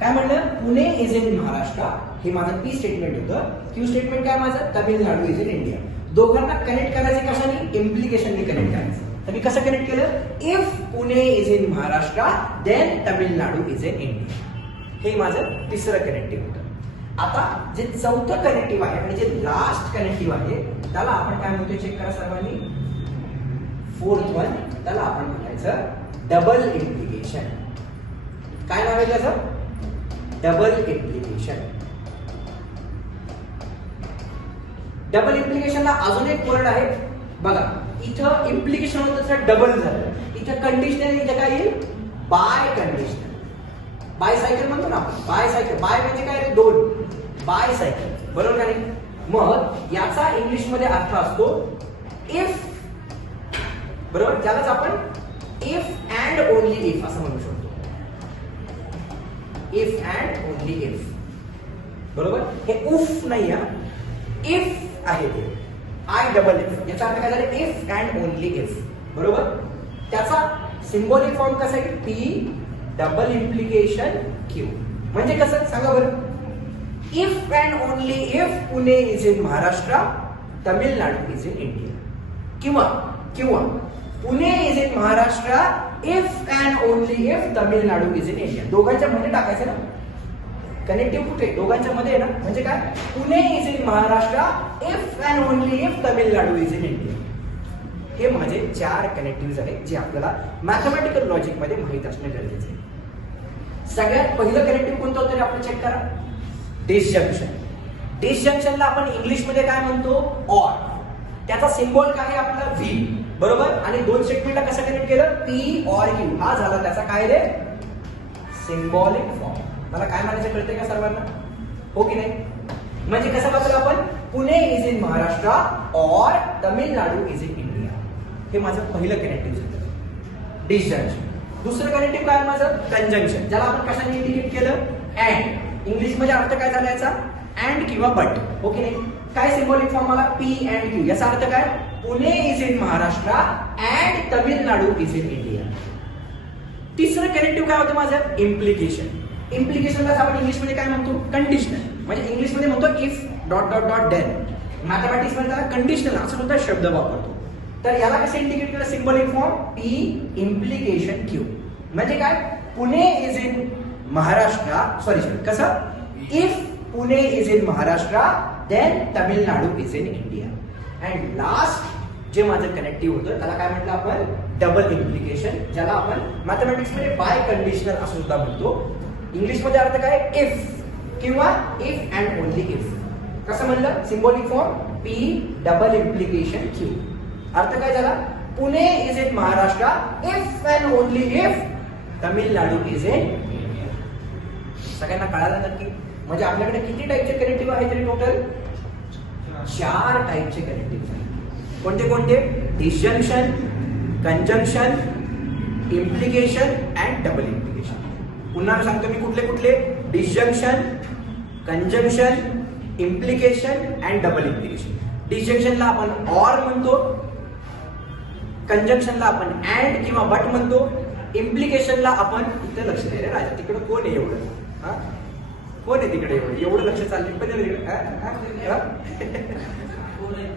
काय म्हणलं, पुणे इज इन महाराष्ट्र हे माझं पी स्टेटमेंट होतं. क्यू स्टेटमेंट काय माझं, तमिळनाडू इज इन इंडिया. दोघांना कनेक्ट करायचे कशाने, इम्प्लिकेशनने कनेक्ट करायचं. तर मी कसं कनेक्ट केलं, if Pune is in Maharashtra then Tamil Nadu is in India. हे माझं तिसरं कनेक्टिव्ह होतं. आता जे चौथं कनेक्टिव्ह आहे आणि जे लास्ट कनेक्टिव्ह आहे त्याला आपण काय म्हणतोय, चेक करा सर्वांनी. फोर्थ वन, त्याला आपण म्हणायचं डबल इम्प्लिकेशन. काय नाव आहे त्याचं, डबल इम्प्लिकेशन. डबल इम्प्लिकेशनला अजून एक वर्ड आहे बघा. इथं इम्प्लिकेशन होतं तर डबल झालं, इथं कंडिशनल, इथं काय येईल, बाय कंडिशनल. बाय सायकल म्हणतो ना आपण, बाय सायकल. बाय म्हणजे काय, दोन, बाय सायकल, बरोबर का नाही. मग याचा इंग्लिश मध्ये अर्थ असतो इफ, बरोबर, त्यालाच आपण इफ अँड ओनली इफ असं म्हणू शकतो. इफ अँड ओनली इफ, बरोबर. हे उफ नाही, इफ आहे ते, आय डबल इफ. याचा अर्थ काय झाला, इफ अँड ओनली इफ, बरोबर. त्याचा सिम्बॉलिक फॉर्म कसा आहे, पी डबल इम्प्लिकेशन क्यू. म्हणजे कसं सांगा बरं. If and only if Pune is in Maharashtra Tamil Nadu is in India. किंवा किंवा Pune is in Maharashtra if and only if Tamil Nadu is in India. दोघांच्या मध्ये टाकायचं ना, कनेक्टिव्ह कुठे, दोघांच्या मध्ये आहे ना. म्हणजे काय, Pune is in Maharashtra if and only if Tamil Nadu is in India. हे माझे 4 कनेक्टिव्ह आहेत जे आपल्याला मॅथमॅटिकल लॉजिक मध्ये माहित असणे गरजेचे आहे. सगळ्यात पहिलं कनेक्टिव्ह कोणतं होतं ते आपण चेक करा, डिसजंक्शन. डिसजंक्शनला आपण इंग्लिश मध्ये काय म्हणतो, ऑर. त्याचा सिम्बॉल काय आहे आपला, व्ही, बरोबर. आणि दोन स्टेटमेंटला कसं कनेक्ट केलं, पी ऑर क्यू. हा झाला त्याचा काय रे, सिम्बॉलिक फॉर्म. मला काय म्हणायचं कळतंय का सर्वांना, हो की नाही. म्हणजे कसं बघतो आपण, पुणे इज इन महाराष्ट्र और तमिळनाडू इज इन इंडिया. हे माझं पहिलं कनेक्टिव्ह झालं, डिसजंक्शन. दुसरं कनेक्टिव्ह काय माझं, कंजंक्शन, ज्याला आपण कशाने इंडिकेट केलं, अँड. इंग्लिश मध्ये अर्थ काय झाला याचा, अँड किंवा बट, हो की नाही. काय सिम्बॉलिक फॉर्म मला, पी अँड क्यू. याचा अर्थ काय, Pune is in Maharashtra and Tamil Nadu is in India. तिसरं कनेक्टिव्ह काय होतं माझं, इम्प्लिकेशन. इम्प्लिकेशनला आपण इंग्लिश मध्ये काय म्हणतो, कंडिशनल. म्हणजे इंग्लिश मध्ये म्हणतो if dot dot dot then. Mathematics मध्ये त्याला कंडिशनल असं सुद्धा शब्द वापरतो. तर याला कसं इंडिकेट केलं, symbolic form P implication Q. म्हणजे काय, Pune is in Maharashtra, sorry कसं, if Pune is in Maharashtra then Tamil Nadu is in India. And last जे माझं कनेक्टिव्ह होतं त्याला काय म्हटलं आपण, डबल इम्प्लिकेशन, ज्याला आपण मॅथमॅटिक्स मध्ये बाय कंडिशनल असं सुद्धा म्हणतो. इंग्लिश मध्ये अर्थ काय, इफ किंवा इफ अँड ओनली इफ. कसं म्हणलं, symbolic form P double implication Q. अर्थ काय झाला, Pune is in Maharashtra if and only if Tamil Nadu is in India. सगळ्यांना कळालं नक्की. म्हणजे आपल्याकडे किती टाईपचे कनेक्टिव्ह आहेत तरी टोटल 4 टाईपचे कनेक्टिव्ह आहेत. कोणते कोणते, disjunction, conjunction, implication and double implication. पुन्हा सांगतो मी कुठले कुठले, disjunction, conjunction, implication and double implication. डिसजंक्शनला आपण ऑर म्हणतो, कंजंक्शनला आपण अँड किंवा बट म्हणतो, इम्प्लिकेशनला आपण, इथे लक्ष द्या रे राजा, तिकडे कोण आहे एवढं, हा कोण आहे तिकडे एवढं लक्ष चालले पण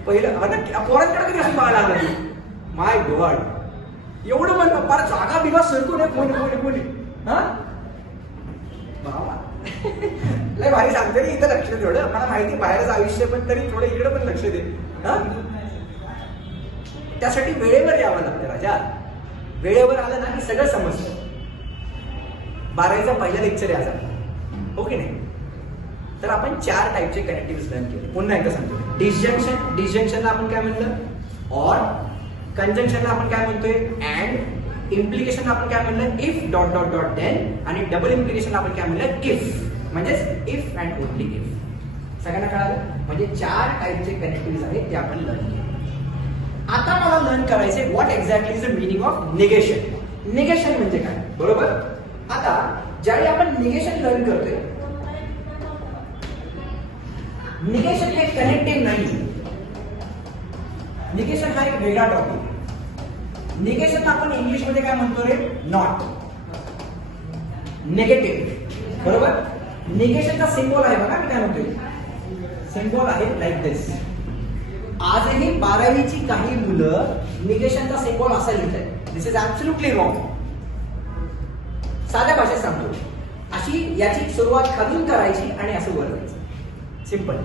पहिलं पोरांकडे कधी असं बघायला आलं, माय गॉड, एवढं पण फार जागा बिगा सरकून आहे, कोणी कोणी कोणी, हा लय भारी सांगते रे, इथं लक्ष दे थोडं, मला माहिती बाहेरच आयुष्य पण तरी थोडं इकडे पण लक्ष दे. हा त्यासाठी वेळेवर यावं लागतं राजा, वेळेवर आलं ना की सगळं समजतं. 12वीचा पहिला लेक्चर आहे आज, ओके नाही. तर आपण 4 टाईपचे कनेक्टिव्ह लर्न केले. पुन्हा एकदा सांगतो, डिसजंक्शन, डिसजंक्शनला आपण काय म्हणलं ऑर, कंजंक्शनला आपण काय म्हणतोय अँड, इम्प्लिकेशनला आपण काय म्हणलं if dot dot dot then, आणि डबल इम्प्लिकेशनला आपण काय म्हणलं इफ, म्हणजेच इफ अँड ओनली इफ. सगळ्यांना कळालं? म्हणजे 4 टाईपचे कनेक्टिव्हिटीज आहेत ते आपण लर्न केले. आता मला लर्न करायचे what exactly is the meaning of negation. Negation म्हणजे काय, बरोबर? आता ज्यावेळी आपण निगेशन लर्न करतोय, निगेशन हे कनेक्टिव्ह नाही. निगेशन हा एक वेगळा टॉपिक. निगेशन आपण इंग्लिश मध्ये काय म्हणतो रे? नॉट. निगेटिव्ह, बरोबर? निगेशनचा सिम्बॉल आहे बघा, मी काय म्हणतोय, सिम्बॉल आहे लाईक दिस. आजही 12वीची काही मुलं निगेशनचा सिम्बॉल असा लिहितात. दिस इज ऍब्सोल्युटली रॉंग. साध्या भाषेत सांगतो, अशी याची सुरुवात खालून करायची आणि असं वर जायचं. सिंपल.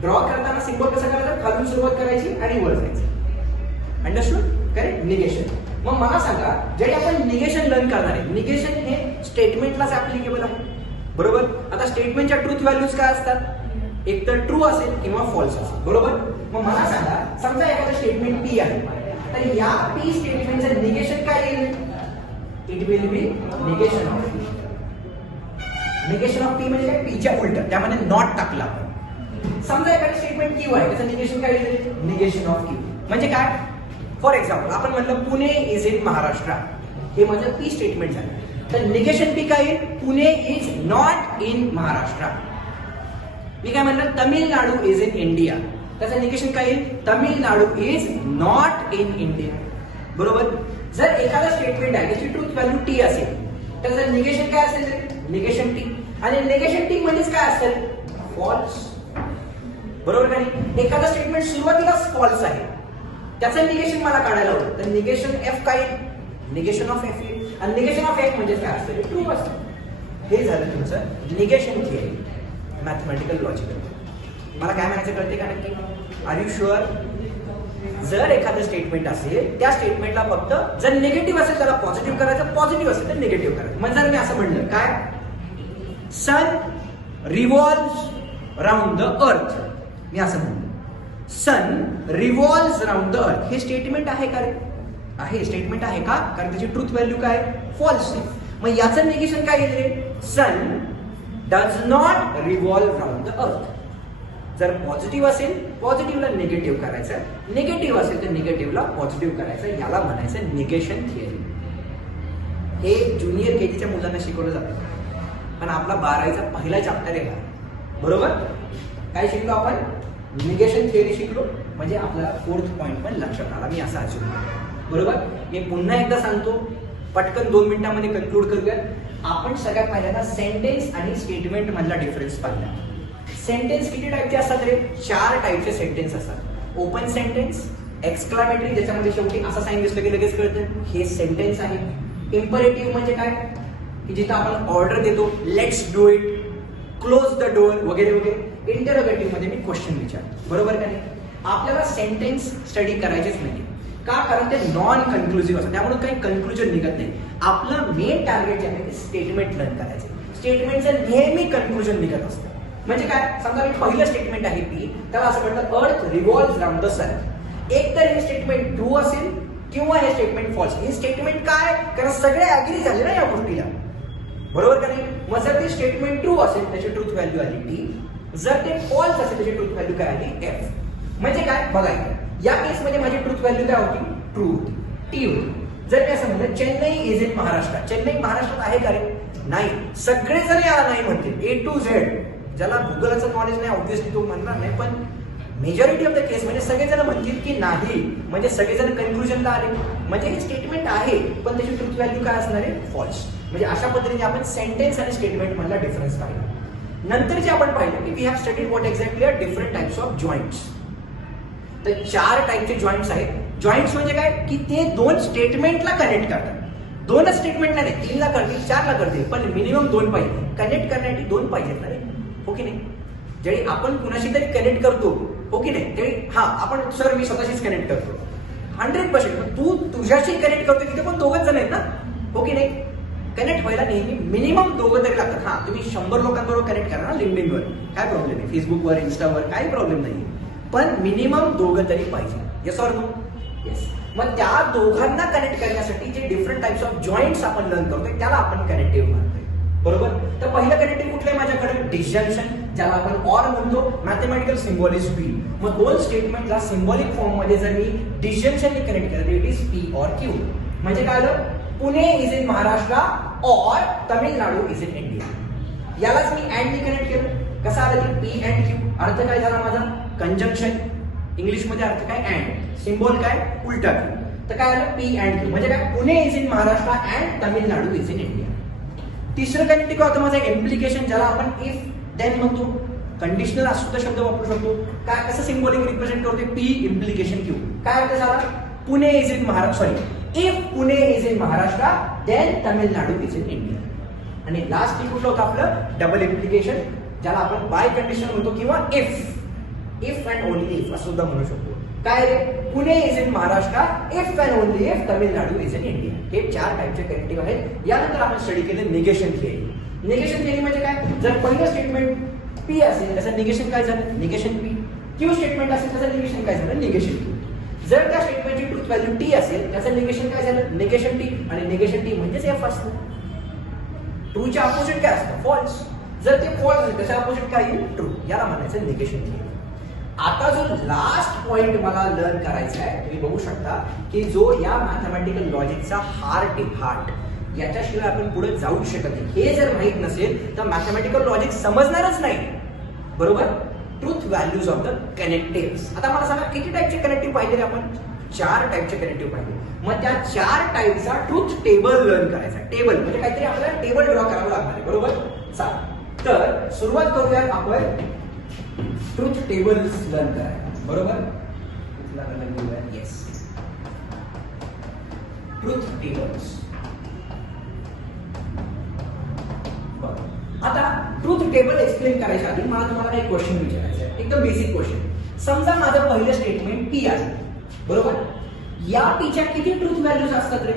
ड्रॉ करताना सिम्बॉल कसं करायचं? खालून सुरुवात करायची आणि वर जायचं. अंडरस्टूड? करेक्ट? निगेशन. मग मला सांगा, ज्यावेळी आपण निगेशन लर्न करणार आहे, निगेशन हे स्टेटमेंटलाच ऍप्लिकेबल आहे, बरोबर? आता स्टेटमेंटच्या ट्रूथ व्हॅल्यूज काय असतात? एक तर ट्रू असेल किंवा फॉल्स असेल, बरोबर? मग मला सांगा, समजा एखादं स्टेटमेंट पी आहे, तर या पी स्टेटमेंटचं निगेशन काय येईल? It will be negation of P. Negation of P म्हणजे काय? पीच्या उलट, त्यामध्ये नॉट टाकला. समजा एखादं स्टेटमेंट क्यू आहे, त्याचं निगेशन काय येईल? Negation of Q. म्हणजे काय? फॉर एक्झाम्पल आपण म्हटलं पुणे इज इन महाराष्ट्र, हे माझं पी स्टेटमेंट झालं, तर निगेशन पी काय येईल? Pune is not in Maharashtra. मी काय म्हणलं? तमिळनाडू इज इन इंडिया, त्याचं निगेशन काय येईल? Tamil Nadu is not in India, बरोबर? जर एखादा स्टेटमेंट आहे त्याची ट्रूथ व्हॅल्यू टी असेल, त्याचं निगेशन काय असेल? Negation T. आणि निगेशन टी म्हणजेच काय असेल? फॉल्स, बरोबर का नाही? एखादा स्टेटमेंट सुरुवातीलाच फॉल्स आहे, त्याचं निगेशन मला काढायला होतं, तर निगेशन एफ काय? निगेशन ऑफ एफ येईल. आणि निगेशन ऑफ एफ म्हणजे काय असतं? ट्रू असतं. हे झालं तुमचं निगेशन थिअरी, मॅथमॅटिकल लॉजिकल. मला काय म्हणायचं कळते का नक्की? Are you sure? जर एखादं स्टेटमेंट असेल, त्या स्टेटमेंटला फक्त जर निगेटिव्ह असेल त्याला पॉझिटिव्ह करायचं, पॉझिटिव्ह असेल तर निगेटिव्ह करायचं. म्हणजे जर मी असं म्हणलं काय, सन रिव्हॉल्व्स राउंड द अर्थ, मी असं म्हणलं सन रिव्हॉल्व्स राउंड द अर्थ, हे स्टेटमेंट आहे का रे? आहे, स्टेटमेंट आहे का? कारण त्याची ट्रूथ व्हॅल्यू काय? फॉल्स आहे. मग याचं निगेशन काय येईल रे? Sun does not revolve round the earth. जर पॉझिटिव्ह असेल, पॉझिटिव्हला निगेटिव्ह करायचं, निगेटिव्ह असेल तर निगेटिव्हला पॉझिटिव्ह करायचं. याला म्हणायचं निगेशन थिअरी. हे ज्युनियर केजीच्या मुलांना शिकवलं जातं, पण आपला 12वीचा पहिला चॅप्टर आहे का, बरोबर? काय शिकलो आपण? निगेशन थिअरी शिकलो. म्हणजे आपल्याला 4th पॉइंट पण लक्षात आला, मी असा अज्युम केला, बरोबर? मी पुन्हा एकदा सांगतो, पटकन 2 मिनिटांमध्ये कन्क्लूड करूयात. आपण सगळ्यात पहिल्यांदा सेंटेन्स आणि स्टेटमेंट मधला डिफरन्स पाहिला. सेंटेन्स किती टाईपचे असतात रे? 4 टाईपचे सेंटेन्स असतात. ओपन सेंटेन्स, एक्सक्लामेटरी, ज्याच्यामध्ये शेवटी असं साईन दिसलं की लगेच कळतं हे सेंटेन्स आहे. इम्परेटिव्ह म्हणजे काय? की जिथं आपण ऑर्डर देतो, let's do it, close the door वगैरे वगैरे. इंटरोगेटिव्ह मध्ये मी क्वेश्चन विचारतो, बरोबर का नाही? आपल्याला सेंटेन्स स्टडी करायचेच नाही का? कारण ते नॉन कन्क्लुझिव्ह असतं, त्यामुळे काही कन्क्लुजन निघत नाही. आपलं मेन टार्गेट जे आहे ते स्टेटमेंट लर्न करायचं. स्टेटमेंटचं नेहमी कन्क्लुजन निघत असतं. म्हणजे काय? समजा मी पहिलं स्टेटमेंट आहे पी, त्याला असं म्हणतात अर्थ रिव्हॉल्व्स राउंड द सन. एक तर हे स्टेटमेंट ट्रू असेल किंवा हे स्टेटमेंट फॉल्स. हे स्टेटमेंट काय? कारण सगळे अग्री झाले ना या गोष्टीला, बरोबर का नाही? मग जर ते स्टेटमेंट ट्रू असेल त्याची ट्रूथ व्हॅल्यू आली टी, जर ते फॉल्स असेल त्याची ट्रूथ व्हॅल्यू काय आली? एफ. म्हणजे काय बघायचं, या केसमध्ये माझी ट्रूथ व्हॅल्यू काय होती? ट्रू होती, टी होती. जर मी असं म्हणलं चेन्नई इज इन महाराष्ट्र, चेन्नई महाराष्ट्रात आहे का रे? नाही. सगळेजण याला नाही म्हणतील, ए टू झेड. ज्याला गुगलचं नॉलेज नाही ऑब्व्हियसली तो म्हणणार नाही, पण मेजॉरिटी ऑफ द केस म्हणजे सगळेजण म्हणतील की नाही, म्हणजे सगळेजण कन्क्लुजनला आले, म्हणजे हे स्टेटमेंट आहे पण त्याची ट्रूथ व्हॅल्यू काय असणार आहे? फॉल्स. म्हणजे अशा पद्धतीने आपण सेंटेन्स आणि स्टेटमेंट मधला डिफरन्स पाहिला. नंतर जे आपण पाहिलं की we have studied what exactly are different types of joints. तर 4 टाइपचे जॉईंट्स आहेत. जॉईंट्स म्हणजे काय? की ते 2 स्टेटमेंटला कनेक्ट करतात. 2च स्टेटमेंटला नाही, 3ला करतील, 4ला करतील, पण मिनिमम 2 पाहिजे. कनेक्ट करण्यासाठी 2 पाहिजेत ना रे, हो की नाही? ज्यावेळी आपण कुणाशी तरी कनेक्ट करतो, हो की नाही, त्यावेळी हा आपण सर मी स्वतःशीच कनेक्ट करतो 100%, तू तुझ्याशी कनेक्ट करतो, तिथे पण 2च जण आहेत ना, हो की नाही? कनेक्ट व्हायला नेहमी मिनिमम 2 तरी लागतात. हा, तुम्ही 100 लोकांबरोबर कनेक्ट करा ना लिंक्डइनवर, काय प्रॉब्लेम आहे? फेसबुकवर, इन्स्टावर काही प्रॉब्लेम नाही, पण मिनिमम 2 तरी पाहिजे. Yes or no? येस. मग त्या दोघांना कनेक्ट करण्यासाठी जे डिफरंट टाइप्स ऑफ जॉईंट्स आपण लर्न करतोय त्याला आपण कनेक्टिव्ह म्हणतोय. बरोबर. तर पहिलं कनेक्टिव्ह कुठलं आहे माझ्याकडे? डिसजंक्शन, ज्याला आपण ऑर म्हणतो. Mathematical symbol is P. मग दोन स्टेटमेंटला सिम्बॉलिक फॉर्म मध्ये जर मी डिसजंक्शनने कनेक्ट केलं तर it is P or Q. म्हणजे काय आलं? Pune is in Maharashtra or Tamil Nadu is in India. यालाच मी अँड कनेक्ट केलं. कसं आलं ते पी अँड क्यू. अर्थ काय झाला माझा? कंजंक्शन. इंग्लिश मध्ये अर्थ काय? अँड. सिम्बॉल काय? उलटा क्यू. तर काय आलं? P and Q. म्हणजे काय? Pune is in Maharashtra and Tamil Nadu is in India. तिसरं कनेक्टिव्ह होतं माझं इम्प्लिकेशन, ज्याला आपण इफ देन म्हणतो. कंडिशनल सुद्धा शब्द वापरू शकतो. काय कसं सिम्बॉलिक रिप्रेझेंट करते? P implication Q. काय अर्थ झाला? Pune is in Maharashtra, sorry, if Pune is in Maharashtra then Tamil Nadu is in India. आणि लास्ट कुठलं होतं आपलं? डबल इम्प्लिकेशन, ज्याला आपण बाय कंडिशन म्हणतो किंवा इफ अँड ओनली इफ असं सुद्धा म्हणू शकतो. काय रे? Pune is in Maharashtra if and only if Tamil Nadu is in India. हे 4 टाईपचे कनेक्टिव्ह आहेत. यानंतर आपण स्टडी केले निगेशन थिअरी. निगेशन थिअरी म्हणजे काय? जर पहिलं स्टेटमेंट पी असेल त्याचं निगेशन काय झालं? Negation P. क्यू स्टेटमेंट असेल त्याचं निगेशन काय झालं? Negation Q. जर त्या स्टेटमेंटची ट्रूथ व्हॅल्यू टी असेल त्याचं निगेशन काय झालं? Negation T. आणि निगेशन टी म्हणजेच एफ असतं. ट्रूच्या अपोजिट काय असतं? फॉल्स. जर ते फॉल्स असेल त्याच्या अपोजिट काय येईल? ट्रू. याला म्हणायचं निगेशन थिअरी. आता जो लास्ट पॉइंट मला लर्न करायचा आहे, तुम्ही बघू शकता की जो या मॅथमॅटिकल लॉजिकचा हार्ट आहे, हार्ट, याच्याशिवाय आपण पुढे जाऊ शकत नाही. हे जर माहित नसेल तर मॅथमॅटिकल लॉजिक समजणारच नाही. बरोबर. Truth values of the connective. आता मला सांगा किती टाईपचे कनेक्टिव्ह पाहिले आपण? 4 टाईपचे कनेक्टिव्ह पाहिले. मग त्या 4 टाईपचा ट्रूथ टेबल लर्न करायचा. टेबल म्हणजे काहीतरी आपल्याला टेबल ड्रॉ करावं लागणार आहे. बरोबर. चालेल. तर सुरुवात करूयात आपण ट्रूथ टेबल्स लर्न करायला. बरोबर. Yes, truth tables. आता ट्रूथ टेबल एक्सप्लेन करायच्या आधी मला तुम्हाला एक क्वेश्चन विचारायचा आहे, एकदम बेसिक क्वेश्चन. समजा माझं पहिलं स्टेटमेंट पी आहे. बरोबर. या पीच्या किती ट्रूथ व्हॅल्यूज असतात रे?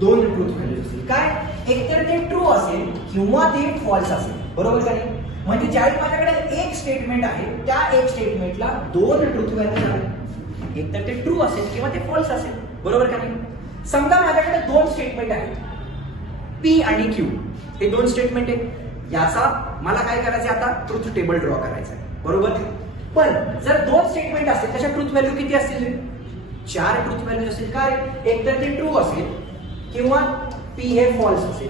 2 ट्रूथ व्हॅल्यूज असतील. काय? एकतर ते ट्रू असेल किंवा ते फॉल्स असेल. बरोबर का नाही? म्हणजे ज्यावेळी माझ्याकडे एक स्टेटमेंट आहे त्या एक स्टेटमेंटला 2 ट्रूथ व्हॅल्यूज आहेत. एकतर ते ट्रू असेल किंवा ते फॉल्स असेल. बरोबर का नाही? समजा माझ्याकडे 2 स्टेटमेंट आहेत, पी आणि क्यू. हे 2 स्टेटमेंट आहेत. याचा मला काय करायचं आता? ट्रूथ टेबल ड्रॉ करायचं आहे. बरोबर. पण जर 2 स्टेटमेंट असतील त्याच्या ट्रूथ व्हॅल्यू किती असतील? 4 ट्रूथ व्हॅल्यू असतील. काय? एकतर ते ट्रू असेल किंवा पी हे फॉल्स असेल,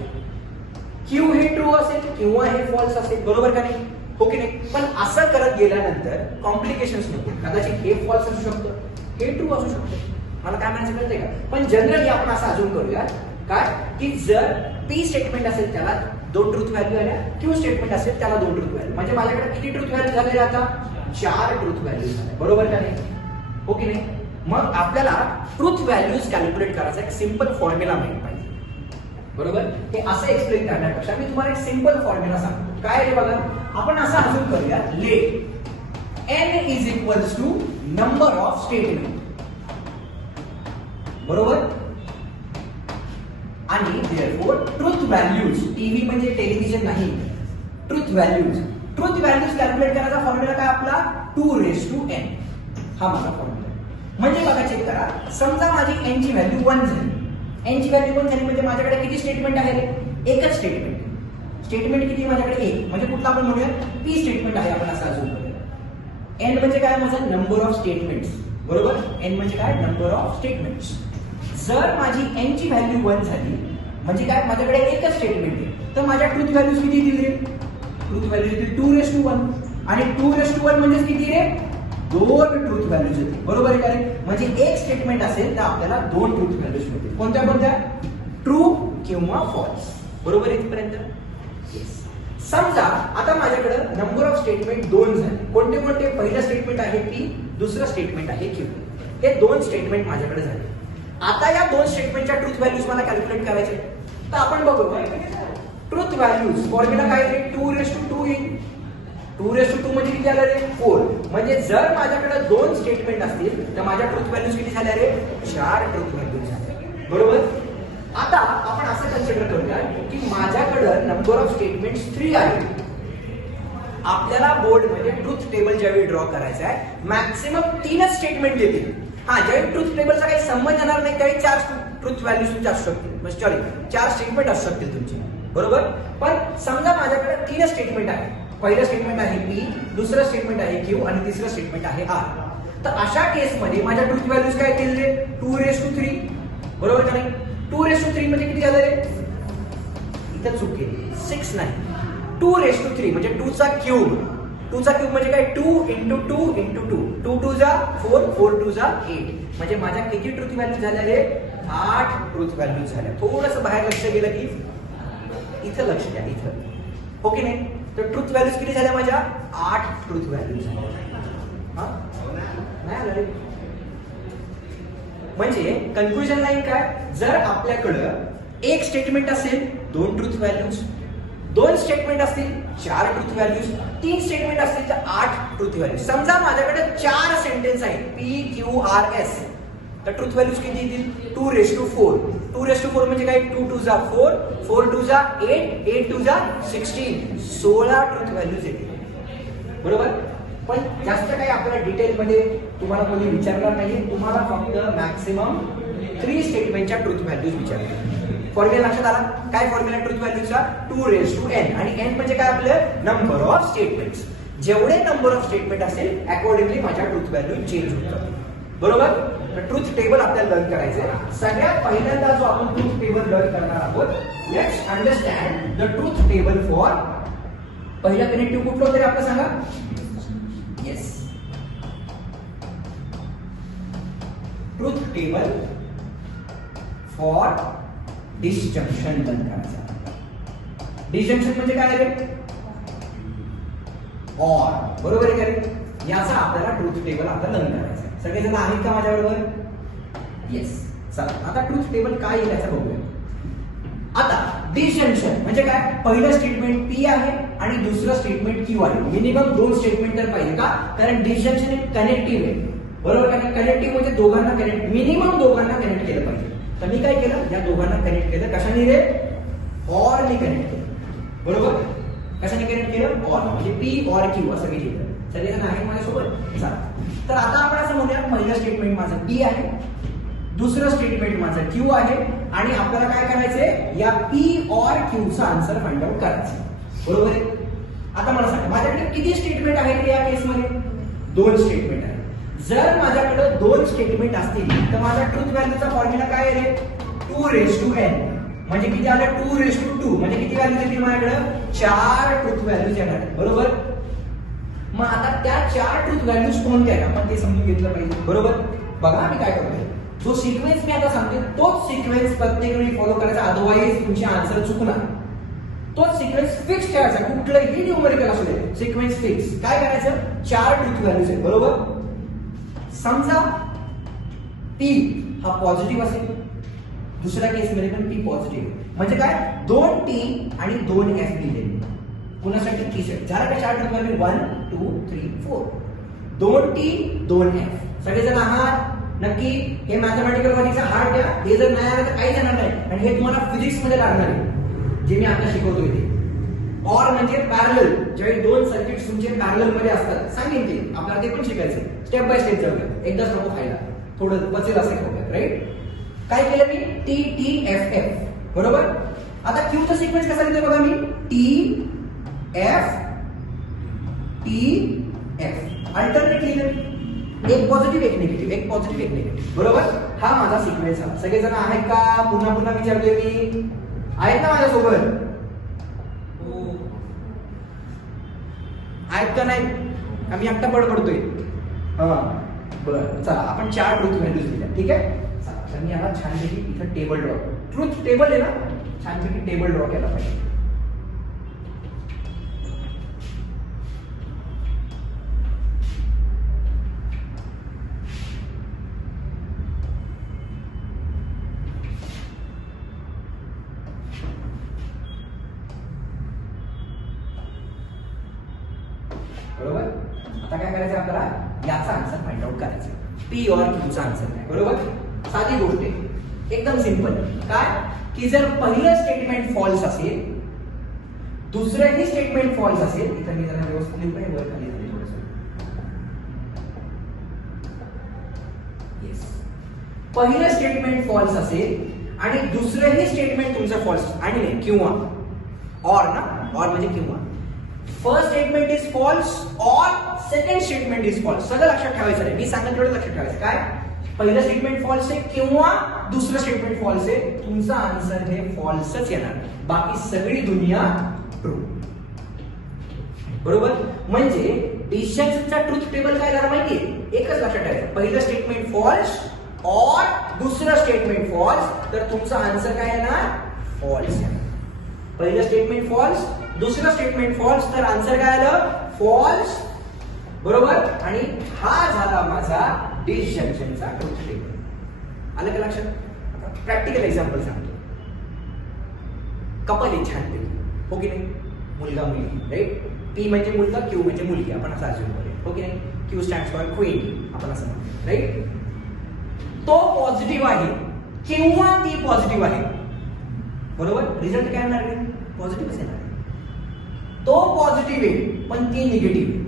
क्यू हे ट्रू असेल किंवा हे फॉल्स असेल. बरोबर का नाही? हो की नाही? पण असं करत गेल्यानंतर कॉम्प्लिकेशन्स नको. कदाचित हे फॉल्स असू शकतं, हे ट्रू असू शकतं. मला काय म्हणायचं कळतंय का? पण जनरली आपण असं अजून करूया काय की जर पी स्टेटमेंट असेल त्याला 2 ट्रूथ व्हॅल्यू आल्या, क्यू स्टेटमेंट असेल त्याला 2 ट्रूथ व्हॅल्यू. म्हणजे माझ्याकडे किती ट्रूथ व्हॅल्यू झाले? आता 4 ट्रूथ व्हॅल्यू झाले. बरोबर का नाही? हो की नाही? मग आपल्याला ट्रूथ व्हॅल्यूज कॅल्क्युलेट करायचा एक सिंपल फॉर्म्युला माहिती पाहिजे. बरोबर. हे असं एक्सप्लेन करण्यापेक्षा मी तुम्हाला एक सिंपल फॉर्म्युला सांगतो. काय आहे बघा, आपण असं अजून करूया. Let n is equals to number of statement. बरोबर. आणि देअरफॉर ट्रूथ व्हॅल्यूज, टीव्ही म्हणजे टेलिव्हिजन नाही, truth values. Truth values calculate करायचा फॉर्म्युला काय आपला? 2n. हा माझा फॉर्म्युला. म्हणजे बघा, चेक करा. समजा माझी n ची व्हॅल्यू 1 झाली. n ची व्हॅल्यू 1 झाली म्हणजे माझ्याकडे किती स्टेटमेंट आहे? एकच स्टेटमेंट. स्टेटमेंट किती माझ्याकडे? 1. म्हणजे कुठला आपण म्हणूया? पी स्टेटमेंट आहे. आपण असं अजून करूया. n म्हणजे काय माझा? Number of statements. बरोबर. n म्हणजे काय? Number of statements. जर माझी n ची व्हॅल्यू 1 झाली म्हणजे काय? माझ्याकडे एकच स्टेटमेंट आहे. तर माझ्या ट्रूथ व्हॅल्यूज किती येतील? ट्रूथ व्हॅल्यू येतील 2:1. आणि 2:1 म्हणजे किती रे? 2 ट्रूथ व्हॅल्यूज येतील. बरोबर आहे का रे? म्हणजे एक स्टेटमेंट असेल तर आपल्याला 2 ट्रूथ व्हॅल्यूज मिळतील. कोणत्या कोणत्या? ट्रू किंवा फॉल्स. बरोबर इथपर्यंत? येस. समजा आता माझ्याकडे नंबर ऑफ स्टेटमेंट 2 झाले. कोणते कोणते? पहिलं स्टेटमेंट आहे पी, दुसरं स्टेटमेंट आहे क्यू. हे 2 स्टेटमेंट माझ्याकडे झाले. आता या 2 स्टेटमेंटच्या ट्रूथ व्हॅल्यूज मला कॅल्क्युलेट करायचे. तर आपण बघू ट्रूथ व्हॅल्यूज फॉर्म्युला काय आहे? 2:2 येईल. 2:2 म्हणजे किती आलं रे? 4. म्हणजे जर माझ्याकडे 2 स्टेटमेंट असतील तर माझ्या ट्रूथ व्हॅल्यूज किती झाल्या रे? 4 ट्रूथ व्हॅल्यूज झाल्या. बरोबर. आता आपण असं कन्सिडर करूया की माझ्याकडे नंबर ऑफ स्टेटमेंट्स 3 आहेत. आपल्याला बोर्ड मध्ये ट्रूथ टेबल ज्यावेळी ड्रॉ करायचा आहे मॅक्सिमम 3च स्टेटमेंट येतील. हा, ज्यावेळी ट्रूथ टेबलचा काही संबंध येणार नाही त्यावेळी 4 ट्रुथ व्हॅल्यूज तुमच्या असू शकतील, सॉरी 4 स्टेटमेंट असू शकतील तुमचे, बरोबर. पण समजा माझ्याकडे 3 स्टेटमेंट आहे. पहिलं स्टेटमेंट आहे पी, दुसरं स्टेटमेंट आहे क्यू आणि तिसरं स्टेटमेंट आहे आर. तर अशा केसमध्ये माझ्या ट्रुथ व्हॅल्यूज काय केलेले 2�3, बरोबर का नाही. 2�3 म्हणजे किती झालं रे, इथं चूक केली, 6 नाही, 2�3 म्हणजे 2 चा क्यूब. 2 चा क्यूब म्हणजे काय 2 × 2 × 2, 2 2 जा 4, 4 2 जा 8. म्हणजे माझ्या किती ट्रुथ व्हॅल्यू झाल्या रे, 8 ट्रुथ व्हॅल्यू झाल्या. थोडंसं बाहेर लक्ष गेलं की इथं लक्ष द्या, इथं, हो की नाही. तर ट्रुथ व्हॅल्यूज किती झाल्या माझ्या, 8 ट्रुथ व्हॅल्यू झाल्या. हा नाही आलं रे. म्हणजे कन्क्लुजन लाईन काय, जर आपल्याकडं एक स्टेटमेंट असेल 2 ट्रुथ व्हॅल्यूज, 2 स्टेटमेंट असतील 4 ट्रुथ व्हॅल्यूज, 3 स्टेटमेंट असतील तर 8 ट्रुथ व्हॅल्यूज. समजा माझ्याकडे 4 सेंटेन्स आहेत पी क्यू आर एस, तर ट्रुथ व्हॅल्यूज किती येतील 2⁴. 2⁴ म्हणजे काय 2 2 जा 4, 4 2 जा 8, 8 2 जा 16, 16 ट्रुथ व्हॅल्यूज येतील, बरोबर. पण जास्त काही आपल्याला डिटेलमध्ये तुम्हाला कोणी विचारणार नाही, तुम्हाला फक्त मॅक्सिमम 3 स्टेटमेंटच्या ट्रुथ व्हॅल्यूज विचारतील. फॉर्म्युला लक्षात आला, काय फॉर्म्युला ट्रुथ व्हॅल्यूचा 2⁴n, आणि n म्हणजे काय आपलं नंबर ऑफ स्टेटमेंट्स. जेवढे नंबर ऑफ स्टेटमेंट असेल अकॉर्डिंगली माझ्या ट्रुथ व्हॅल्यू चेंज होतात, बरोबर. तर ट्रुथ टेबल आपल्याला लर्न करायचंय. सगळ्यात पहिल्यांदा जो आपण ट्रुथ टेबल लर्न करणार आहोत, let's understand the truth table for, पहिला कनेक्टिव्ह कुठलं होतं रे आपलं सांगा. Yes, truth table for disjunction learn करायचा. डिसजंक्शन म्हणजे काय रे, ऑर, बरोबर आहे का रे. याचा आपल्याला ट्रुथ टेबल आता लर्न करायचा. सगळेजण आहेत का माझ्याबरोबर, येस. चला आता ट्रुथ टेबल काय येईल याचं बघूया. आता डिसजंक्शन म्हणजे काय, पहिलं स्टेटमेंट पी आहे आणि दुसरं स्टेटमेंट क्यू आहे. मिनिमम 2 स्टेटमेंट तर पाहिजे का, कारण डिसजंक्शन एक कनेक्टिव्ह आहे, बरोबर. कारण कनेक्टिव्ह म्हणजे दोघांना कनेक्ट, मिनिमम दोघांना कनेक्ट केलं पाहिजे. तर मी काय केलं, या दोघांना कनेक्ट केलं कशाने रे, ऑर ने कनेक्ट केलं, बरोबर. कशाने कनेक्ट केलं, ऑर, म्हणजे पी ऑर क्यू असं मी केलं. सगळेजण आहेत माझ्यासोबत, चला. तर आता आपण असं म्हणूया, पहिलं स्टेटमेंट माझं पी आहे, दुसरं स्टेटमेंट माझं क्यू आहे, आणि आपल्याला काय करायचंय, या पी ऑर क्यूचा आन्सर फाइंड आउट करायचं, बरोबर आहे. आता मला सांगा माझ्याकडे किती स्टेटमेंट आहेत या केसमध्ये, 2 स्टेटमेंट आहेत. जर माझ्याकडे 2 स्टेटमेंट असतील तर माझा ट्रुथ व्हॅल्यूचा फॉर्म्युला काय आहे रे, 2⁴n. म्हणजे किती आलं 2⁴2, म्हणजे किती व्हॅल्यूज येतील माझ्याकडे, 4 ट्रुथ व्हॅल्यूज येणार, बरोबर. मग आता त्या 4 ट्रुथ व्हॅल्यूज कोणत्या आहेत आपण ते समजून घेतलं पाहिजे, बरोबर. बघा मी काय करतोय, जो सिक्वेन्स मी आता सांगते तोच सिक्वेन्स प्रत्येक वेळी फॉलो करायचा, अदरवाईज तुमचे आन्सर चुकणार. तोच सिक्वेन्स फिक्स ठेवायचा, कुठलंही न्यूमेरिकल असू दे, सिक्वेन्स फिक्स. काय करायचं, 4 ट्रुथ व्हॅल्यूज आहेत, बरोबर. समजा पी हा पॉझिटिव्ह असेल, दुसऱ्या केसमध्ये पण पी पॉझिटिव्ह, म्हणजे काय 2t आणि 2f दिले. कुणासाठी टी साठी झाला का 4 ट्रुथ व्हॅल्यू 1 2 3 4, 2t 2f. सगळेजण आहात नक्की. हे मॅथमॅटिकल लॉजिकचा हार्ट द्या, हे जर नाही आलं तर काही जाणार नाही, आणि हे तुम्हाला फिजिक्स मध्ये लागणार आहे जे मी आता शिकवतोय ते. ऑर म्हणजे पॅरलल, ज्यावेळी 2 सर्किट तुमचे पॅरलल मध्ये असतात, सांगेन ते आपल्याला ते पण शिकायचं, स्टेप बाय स्टेप जाऊया. एकदाच नको खायला, थोडं पचेल असं खाऊया, राईट. काय केलं मी, टी टी एफ एफ, बरोबर. आता क्यूचा सिक्वेन्स कसा लिहितोय बघा मी, T F T F, alternate लिहिलं, एक पॉझिटिव्ह एक निगेटिव्ह, एक पॉझिटिव्ह एक निगेटिव्ह, बरोबर. हा माझा सिक्वेन्स आहे. सगळेजण आहेत का, पुन्हा पुन्हा विचारतोय मी, आहेत ना माझ्यासोबत, आहेत का नाही, आम्ही एकटा बडबडतोय. हा बरं, चला आपण 4 ट्रुथ व्हॅल्यूज दिल्या, ठीक आहे. तर मी याला छानपैकी इथं टेबल ड्रॉ, ट्रुथ टेबल आहे ना, छानपैकी टेबल ड्रॉ केला पाहिजे. बरोबर. आता काय करायचं आपल्याला, याचा आन्सर फाइंड आउट करायचा, पी ऑर क्यूचा आन्सर काय, बरोबर. साधी गोष्ट आहे, एकदम सिंपल. काय की जर पहिलं स्टेटमेंट फॉल्स असेल, दुसरंही स्टेटमेंट फॉल्स असेल, इथं मी जरा व्यवस्थित लिहितो आहे, वर खाली झाले थोडंसं. येस, पहिलं स्टेटमेंट फॉल्स असेल आणि दुसरंही स्टेटमेंट तुमचं फॉल्स आणि नाही किंवा ऑर ना, ऑर म्हणजे किंवा. First statement is false or second statement is false. सगळं लक्षात ठेवायचं आहे. मी सांगितलं तेवढं लक्षात ठेवायचं. काय पहिलं स्टेटमेंट फॉल्स आहे किंवा दुसरं स्टेटमेंट फॉल्स आहे, तुमचं आन्सर हे फॉल्सच येणार. बाकी सगळी दुनिया ट्रू. बरोबर. म्हणजे डिसिजनचा ट्रूथ टेबल काय झाला माहितीये, एकच लक्षात ठेवायचं. पहिलं स्टेटमेंट फॉल्स ऑर दुसरं स्टेटमेंट फॉल्स, तर तुमचं आन्सर काय येणार फॉल्स. पहिलं स्टेटमेंट फॉल्स, दुसरं स्टेटमेंट फॉल्स, तर आन्सर काय आलं फॉल्स. बरोबर. आणि हा झाला माझा डिसजंक्शनचा ट्रूथ टेबल. आलं का लक्षात. आता प्रॅक्टिकल एक्झाम्पल सांगतो. कपल आहे छान पैकी, हो की नाही, मुलगा मुलगी, राईट. पी म्हणजे मुलगा, क्यू म्हणजे मुलगी, आपण असं अज्युम करूया, हो की नाही. क्यू स्टँड्स फॉर क्वीन, आपण असं म्हणतो, राईट. तो पॉझिटिव्ह आहे किंवा ती पॉझिटिव्ह आहे. बरोबर. रिझल्ट काय येणार आहे पॉझिटिव्हच येणार. तो पॉझिटिव्ह आहे पण ती निगेटिव्ह आहे.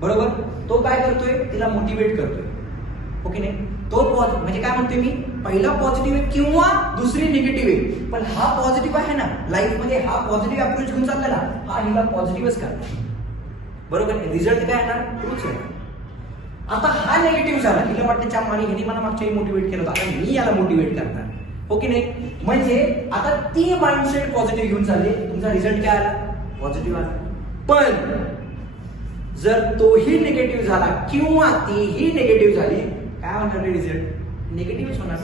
बरोबर. तो काय करतोय, तिला मोटिवेट करतोय, हो की नाही. तो म्हणजे काय म्हणतोय मी, पहिला पॉझिटिव्ह आहे किंवा दुसरी निगेटिव्ह आहे, पण हा पॉझिटिव्ह आहे ना, लाईफ मध्ये हा पॉझिटिव्ह अप्रोच घेऊन चालला ना, हा हिला पॉझिटिव्हच करणार. बरोबर. रिझल्ट काय येणार ट्रूच येणार. आता हा निगेटिव्ह झाला, हिला वाटतं चामानी हिने मला मागच्या मोटिवेट केलं, आता मी याला मोटिवेट करणार, हो की नाही. म्हणजे आता ती माइंडसेट पॉझिटिव्ह घेऊन चालली, तुमचा रिझल्ट काय आला पॉझिटिव्ह आला. पण जर तोही निगेटिव्ह झाला किंवा तीही निगेटिव्ह झाली, काय होणार रिझल्ट निगेटिव्हच होणार.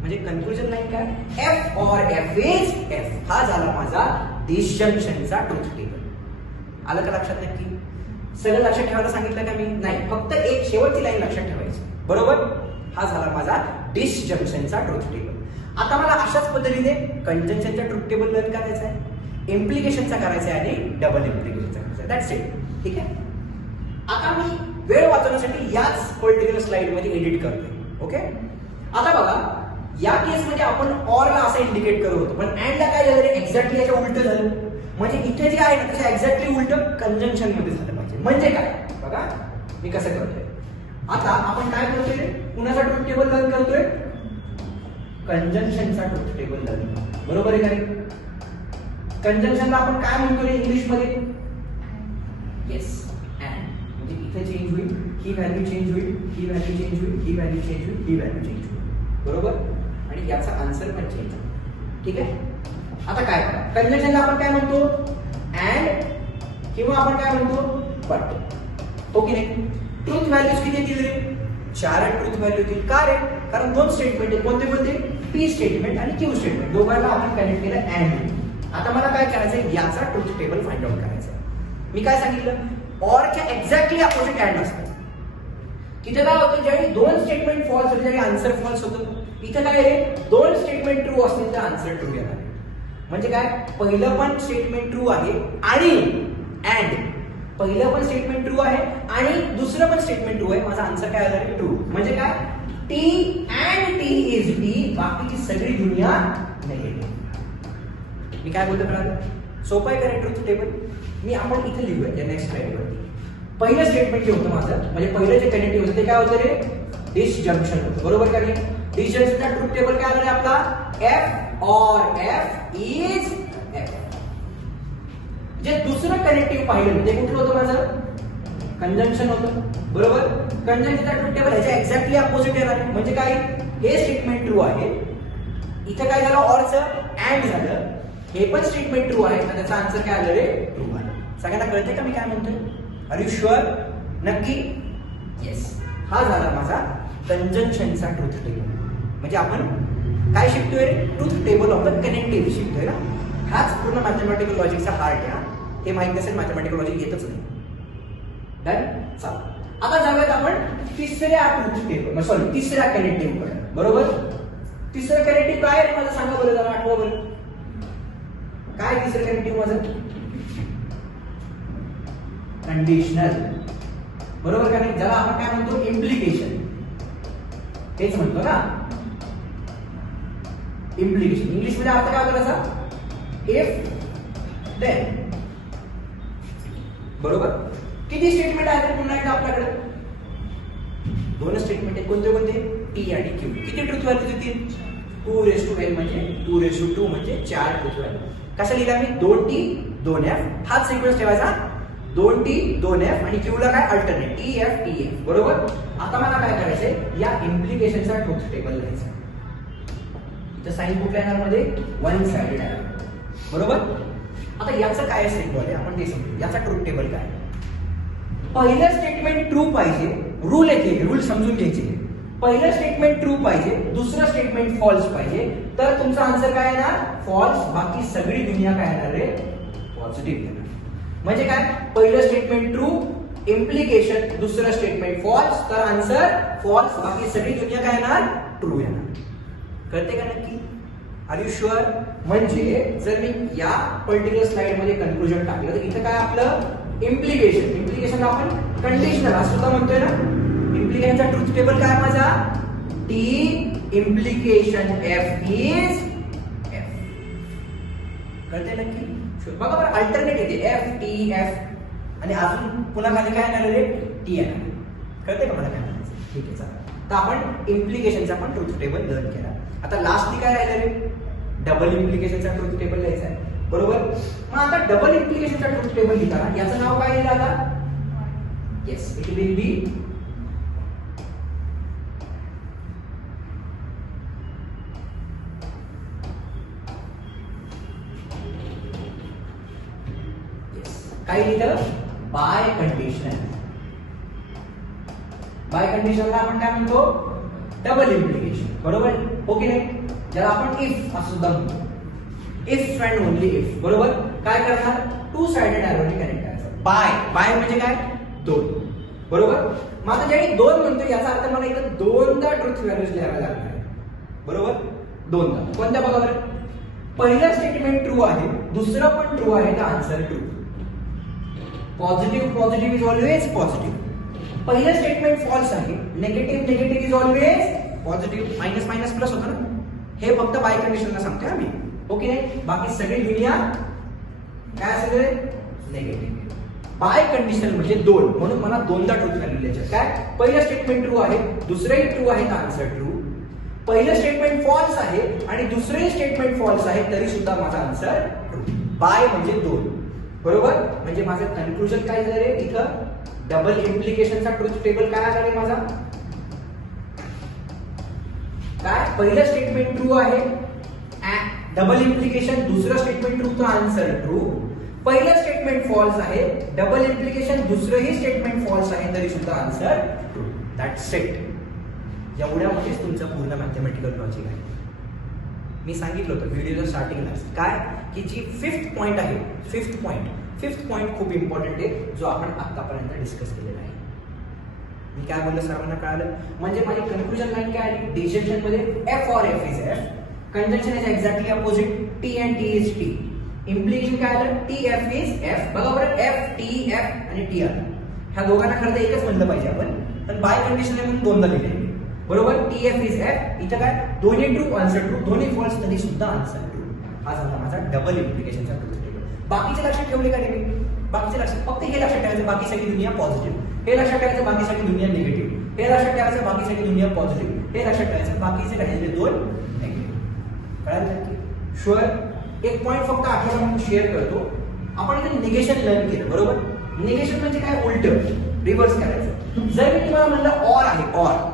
म्हणजे कन्क्लुजन लाईन काय, F or F is F. हा झाला माझा डिसजंक्शनचा ट्रूथ टेबल. आलं का लक्षात नक्की. सगळं लक्षात ठेवायला सांगितलं का मी, नाही, फक्त एक शेवटची लाईन लक्षात ठेवायची. बरोबर. हा झाला माझा डिसजंक्शनचा ट्रूथ टेबल. आता मला अशाच पद्धतीने कंजंक्शनचा ट्रूथ टेबल लर्न करायचा आहे, इम्प्लिकेशनचा करायचा आहे आणि डबल इम्प्लिकेशनचा करायचा. That's it. ठीक आहे. आता मी वेळ वाचवण्यासाठी याच पर्टिक्युलर स्लाइड मध्ये एडिट करतोय. ओके. आता बघा, या केस मध्ये आपण ऑरला असं इंडिकेट करत होतो, पण अँडला काय झालं, एक्झॅक्टली याच्या उलट झालं. म्हणजे इथे जे आहे ना त्याच्या एक्झॅक्टली उलट कंजंक्शन मध्ये झालं पाहिजे. म्हणजे काय बघा मी कसं करतोय. आता आपण काय करतोय, कुणाचा ट्रूथ टेबल लर्न करतोय, कंजंक्शनचा ट्रूथ टेबल लर्न. बरोबर आहे काय. कंजंक्शनला आपण काय म्हणतोय इंग्लिश मध्ये, येस अँड. म्हणजे इथे चेंज होईल, ही व्हॅल्यू चेंज होईल, ही व्हॅल्यू चेंज होईल, ही व्हॅल्यू चेंज होईल, ही व्हॅल्यू चेंज होईल. बरोबर. आणि याचा आन्सर पण चेंज होईल. ठीक आहे. आता काय कंजंक्शनला आपण काय म्हणतो अँड किंवा आपण काय म्हणतो बट, हो की नाही. ट्रूथ व्हॅल्यूज किती येतील रे, 4 ट्रूथ व्हॅल्यू येतील. का रे, कारण दोन स्टेटमेंट आहेत. कोणते कोणते, पी स्टेटमेंट आणि क्यू स्टेटमेंट, दोघांना आपण कनेक्ट केलं अँड. आता मला काय करायचंय, याचा ट्रूथ टेबल फाइंड आउट करायचा. मी काय सांगितलं, ऑरच्या एक्झॅक्टली अपोजिट अँड असतं. तिथे काय होतं, ज्यावेळी दोन स्टेटमेंट फॉल्स होते त्यावेळी आन्सर फॉल्स होतं. इथे काय आहे, दोन स्टेटमेंट ट्रू असतील तर आन्सर ट्रू येणार. म्हणजे काय, पहिलं पण स्टेटमेंट ट्रू आहे आणि अँड, पहिलं पण स्टेटमेंट ट्रू आहे आणि दुसरं पण स्टेटमेंट ट्रू आहे, माझा आन्सर काय आला ट्रू. म्हणजे काय, T and T is T, बाकीची सगळी दुनिया निगेटिव्ह. मी काय बोलतो कळालं, सोपं आहे का ट्रूथ टेबल. मी आपण इथे लिहूया नेक्स्ट स्लाइड वरती. पहिलं स्टेटमेंट जे होतं माझं, म्हणजे पहिलं जे कनेक्टिव्ह होतं ते काय होतं रे, डिसजंक्शन होतं. बरोबर का नाही. डिसजंक्शनचा ट्रूथ टेबल काय आला आपला, F or F is F. जे दुसरं कनेक्टिव्ह पाहिलं ते कुठलं होतं माझं, कंजंक्शन होतं. बरोबर. कंजंक्शनचा ट्रूथ टेबल ह्याच्या एक्झॅक्टली अपोजिट येणार. म्हणजे काय, हे स्टेटमेंट ट्रू आहे, इथे काय झालं ऑरचं अँड झालं, हे पण स्टेटमेंट ट्रू आहे, तर त्याचा आन्सर काय आलं रे ट्रू आहे. सगळ्यांना कळतंय का मी काय म्हणतोय, आर यू शुअर, नक्की. येस. हा झाला माझा कंजंक्शनचा ट्रूथ टेबल. म्हणजे आपण काय शिकतोय, truth table of the connective शिकतोय ना. हाच पूर्ण मॅथमॅटिकल लॉजिकचा हार्ट आहे. हे माहित नसेल मॅथमॅटिकल लॉजिक येतच नाही. डन. चला आता जाऊयात आपण तिसऱ्या ट्रूथ टेबल, सॉरी तिसऱ्या कनेक्टिव्ह कडे. बरोबर. तिसरं कनेक्टिव्ह काय आहे मला सांगा बरं, जरा आठवा बरं. काय तिसरं कनेक्टिव्ह माझं, कंडिशनल. बरोबर का नाही. ज्याला आपण काय म्हणतो इम्प्लिकेशन, हेच म्हणतो ना इम्प्लिकेशन. इंग्लिश मध्ये अर्थ काय करायचा, इफ देन. बरोबर. किती स्टेटमेंट आहेत पुन्हा एकदा आपल्याकडे, दोन स्टेटमेंट आहेत. कोणते कोणते, टी आणि क्यू. किती ट्रूथ व्हॅल्यूज येतील, 2n म्हणजे 2:2 म्हणजे 4 ट्रुथ व्हॅल्यू. कसं लिहिला मी? 2t 2f, हाच सिक्वेन्स ठेवायचा. 2t 2f आणि क्यू ला काय अल्टरनेट tf. बरोबर. आता मला काय करायचंय, या इम्प्लिकेशनचा ट्रुथ टेबल लिहायचा. इथं साइन कुठल्या येणार मध्ये? वन साइडेड आहे. बरोबर. आता याचं काय सिम्बॉल आहे आपण ते समजू. याचा ट्रुथ टेबल काय? पहिलं स्टेटमेंट ट्रू पाहिजे. रूल येते, रूल समजून घ्यायचे. पहिलं स्टेटमेंट ट्रू पाहिजे, दुसरं स्टेटमेंट फॉल्स पाहिजे, तर तुमचा आन्सर काय येणार? फॉल्स. बाकी सगळी दुनिया काय येणार रे? पॉझिटिव्ह येणार. म्हणजे काय? पहिलं स्टेटमेंट ट्रू, इम्प्लिकेशन, दुसरं स्टेटमेंट फॉल्स, तर आन्सर फॉल्स. बाकी सगळी दुनिया काय येणार? ट्रू येणार. कळते का नक्की? Are you sure? म्हणजे जर मी या पर्टिक्युलर स्लाइड मध्ये कन्क्लुजन टाकलं तर इथं काय आपलं इम्प्लिकेशन, इम्प्लिकेशनला आपण कंडिशनल असं सुद्धा म्हणतोय ना. इम्प्लिकेशनचा ट्रुथ टेबल काय माझा? T implication F is F. कळते नक्की? बघा बरं, अल्टरनेट येते एफ टी एफ आणि अजून पुन्हा खाली काय येणार रे? टी येणार. कळते का मला काय म्हणायचं? ठीक आहे, चला. तर आपण इम्प्लिकेशनचा पण ट्रुथ टेबल लर्न केला. आता लास्टली काय राहिलं रे? डबल इम्प्लिकेशनचा ट्रुथ टेबल लिहायचा आहे. बरोबर. मग आता डबल इम्प्लिकेशनचा ट्रुथ टेबल लिहिताना याचं नाव काय लिहिलं आता? येस, इट विल बी काय लिहिलं? Bye condition. बाय कंडिशनला आपण काय म्हणतो? Double implication. बरोबर हो की नाही? ज्याला आपण इफ असं सुद्धा म्हणतो. If and only if. बरोबर. काय करणार? टू साइडेड एरोने कनेक्ट करायचं. बाय, बाय म्हणजे काय? दोन. बरोबर. मग आता ज्यावेळी दोन म्हणतो याचा अर्थ मला इथं दोनदा ट्रुथ व्हॅल्यूज लिहाव्या लागणार आहे. बरोबर. दोनदा. कोणत्या बघा बरं? पहिलं स्टेटमेंट ट्रू आहे, दुसरं पण ट्रू आहे, तर answer true. Positive positive is always positive. पहिलं स्टेटमेंट फॉल्स आहे, negative negative is always positive. Minus minus plus होतं ना. हे फक्त बाय कंडिशनला सांगतोय आम्ही. ओके नाही? बाकी सगळी दुनिया काय असेल? निगेटिव्ह. बाय कंडिशन म्हणजे दोन, म्हणून मला दोनदा ट्रुथ व्हॅल्यू लिहायचे. काय? पहिलं स्टेटमेंट ट्रू आहे, दुसरंही ट्रू आहे, तर आन्सर ट्रू. पहिलं स्टेटमेंट फॉल्स आहे आणि दुसरंही स्टेटमेंट फॉल्स आहे, तरी सुद्धा माझा आन्सर ट्रू. बाय म्हणजे दोन. बरोबर. म्हणजे माझं कन्क्लुजन काय झालं रे? इथं डबल इम्प्लिकेशनचा ट्रुथ टेबल काय आला रे माझा? काय? पहिलं स्टेटमेंट ट्रू आहे, डबल इम्प्लिकेशन, दुसरं स्टेटमेंट ट्रू, तर आन्सर ट्रू. पहिलं स्टेटमेंट फॉल्स आहे, डबल इम्प्लिकेशन, दुसरंही स्टेटमेंट फॉल्स आहे, तरी सुद्धा आन्सर ट्रू. That's it. एवढ्यामध्येच तुमचं पूर्ण मॅथमॅटिकल लॉजिक आहे. मी सांगितलं होतं व्हिडिओच्या स्टार्टिंगला काय की जी फिफ्थ पॉइंट आहे, फिफ्थ पॉइंट खूप इम्पॉर्टंट आहे, जो आपण आतापर्यंत डिस्कस केलेला आहे. मी काय बोललो सर्वांना कळालं? म्हणजे माझी कन्क्लुजन लाईन काय आहे? डिसिजन मध्ये F or F is F, conjunction is exactly opposite, T and T is T. Implication काय आलं? T F is F. बघा बरं, एफ टी एफ आणि टी आलं. ह्या दोघांना खरं तर एकच म्हणलं पाहिजे आपण, पण बाय कंडिशन आहे म्हणून दोनदा लिहिले. बरोबर. T F is F. इथं काय? दोन्ही ट्रू, आन्सर ट्रू. दोन्ही फॉल्स, तरी सुद्धा आन्सर ट्रू. हा झाला माझा डबल इम्प्लिकेशनचा ट्रुथ टेबल. बाकीचे लक्षात ठेवले का रे? बाकीचे लक्षात, फक्त हे लक्षात ठेवायचं बाकी सगळी दुनिया पॉझिटिव्ह. हे लक्षात ठेवायचं बाकी सगळी दुनिया निगेटिव्ह. हे लक्षात ठेवायचं बाकी सगळी दुनिया पॉझिटिव्ह. हे लक्षात ठेवायचं बाकीचे राहिलेले दोन निगेटिव्ह. कळालं नक्की? शुअर. एक पॉइंट फक्त आठवडा म्हणून शेअर करतो. आपण इथे निगेशन लर्न केलं. बरोबर. निगेशन म्हणजे काय? उलट, रिव्हर्स करायचं. जर मी तुम्हाला म्हणलं ऑर आहे, ऑर,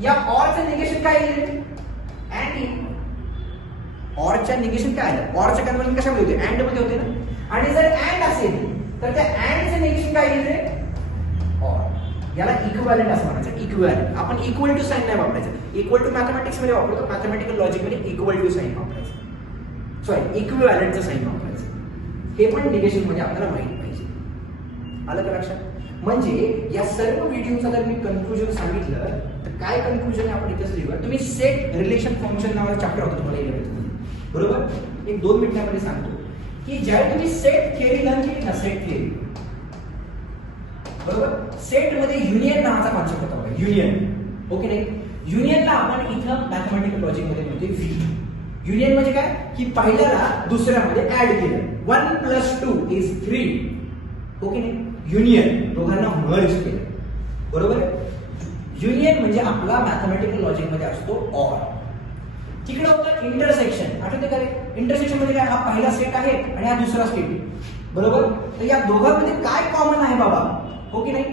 या ऑरचं निगेशन काय येईल? अँड. ऑरच्या निगेशन काय आलं? ऑरचं कन्वर्जन कशामध्ये होते? अँड मध्ये होते ना. आणि जर अँड असेल तर त्या अँडचं निगेशन काय येईल रे? ऑर. याला इक्विव्हॅलंट असं म्हणायचं. इक्विव्हॅलंट. आपण इक्वल टू साइन नाही वापरायचं. इक्वल टू मॅथमॅटिक्स मध्ये वापरतो, मॅथमॅटिकल लॉजिक मध्ये इक्वल टू साइन वापरायचं. सॉरी, इक्विव्हॅलंटचं साइन वापरायचं. हे पण निगेशन मध्ये आपल्याला माहिती पाहिजे. आलं का लक्षात? म्हणजे या सर्व व्हिडिओचा जर मी कन्क्लुजन सांगितलं तर काय कन्क्लुजन आपण इथेच लिहूया. तुम्ही सेट रिलेशन फंक्शन नावाचा चॅप्टर होता तुम्हाला 11th मध्ये. बरोबर. एक 2 मिनिटांमध्ये सांगतो की ज्यावेळी तुम्ही सेट थिअरी लर्न केली ना, सेट थिअरी, बरोबर, सेट मध्ये युनियन नावाचा कॉन्सेप्ट होता. युनियन. ओके नाही? युनियनला आपण इथं मॅथमॅटिकल लॉजिक मध्ये म्हणतो व्ही. युनियन म्हणजे काय? की पहिल्याला दुसऱ्यामध्ये ऍड केलं. 1 + 2 = 3. ओके नाही? युनियन, दोघांना मर्ज केलं. बरोबर. युनियन म्हणजे आपला मॅथमॅटिकल लॉजिक मध्ये असतो ऑर. तिकडे होतं इंटरसेक्शन. आठवते का रे? इंटरसेक्शन म्हणजे काय? हा पहिला सेट आहे आणि हा दुसरा सेट, बरोबर. तर या दोघांमध्ये काय कॉमन आहे बाबा, हो की नाही?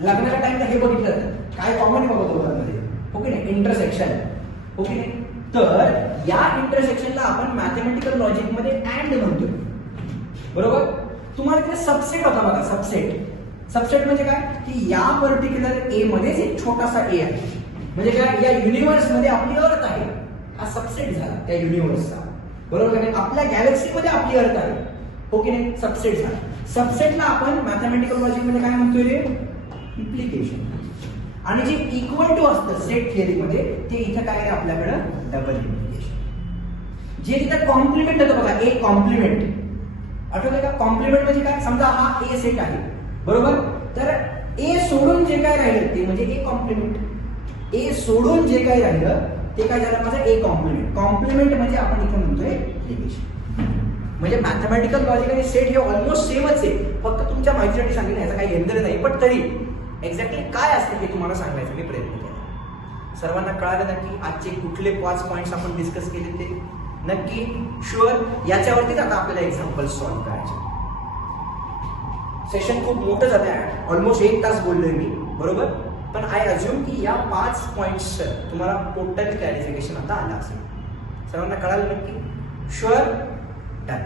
लग्नाच्या टाइमला हे बघितलं काय कॉमन आहे बाबा दोघांमध्ये, हो की नाही? इंटरसेक्शन, हो की नाही? तर या इंटरसेक्शनला आपण मॅथमॅटिकल लॉजिक मध्ये अँड म्हणतो, बरोबर. तुम्हाला तिथे सबसेट होता बघा, सबसेट. सबसेट म्हणजे काय की या पर्टिक्युलर ए मध्येच एक छोटासा ए आहे, म्हणजे काय या युनिव्हर्स मध्ये आपली अर्थ आहे, हा सबसेट झाला त्या युनिव्हर्सचा, बरोबर आहे. आपल्या गॅलेक्सी मध्ये आपली अर्थ आहे, हो की नाही? सबसेट झाला. सबसेटला आपण मॅथमॅटिकल लॉजिक मध्ये काय म्हणतोय रे? इम्प्लिकेशन. आणि जे इक्वल टू असतं सेट थिअरी मध्ये ते इथं काय आहे आपल्याकडं? Double implication. जे तिथं कॉम्प्लिमेंट होतं बघा, ए कॉम्प्लिमेंट. आठवतं का? कॉम्प्लिमेंट म्हणजे काय? समजा हा ए सेट आहे, बरोबर. तर ए सोडून जे काय राहिलं ते म्हणजे ए कॉम्प्लिमेंट. ए सोडून जे काय राहिलं ते काय झालं माझं? ए कॉम्प्लिमेंट. कॉम्प्लिमेंट म्हणजे आपण इथे म्हणतोय इम्प्लिकेशन. म्हणजे मॅथमॅटिकल लॉजिक आणि सेट हे ऑलमोस्ट सेमच आहे, फक्त तुमच्या माहितीसाठी सांगितलं, याचा काही यंत्र नाही. पण तरी एक्झॅक्टली काय असते हे तुम्हाला सांगायचा मी प्रयत्न केला. सर्वांना कळालं नक्की आजचे कुठले 5 पॉइंट्स आपण डिस्कस केले ते? नक्की शुअर. याच्यावरतीच आता आपल्याला एक्झाम्पल सॉल्व्ह करायचे. सेशन खूप मोठं झालं आहे, ऑलमोस्ट 1 तास बोललोय मी, बरोबर. पण आय अज्युम की या 5 पॉइंट्स तुम्हाला टोटल क्लॅरिफिकेशन आता आलं असेल. सर्वांना कळालं नक्की? शुअर. डन.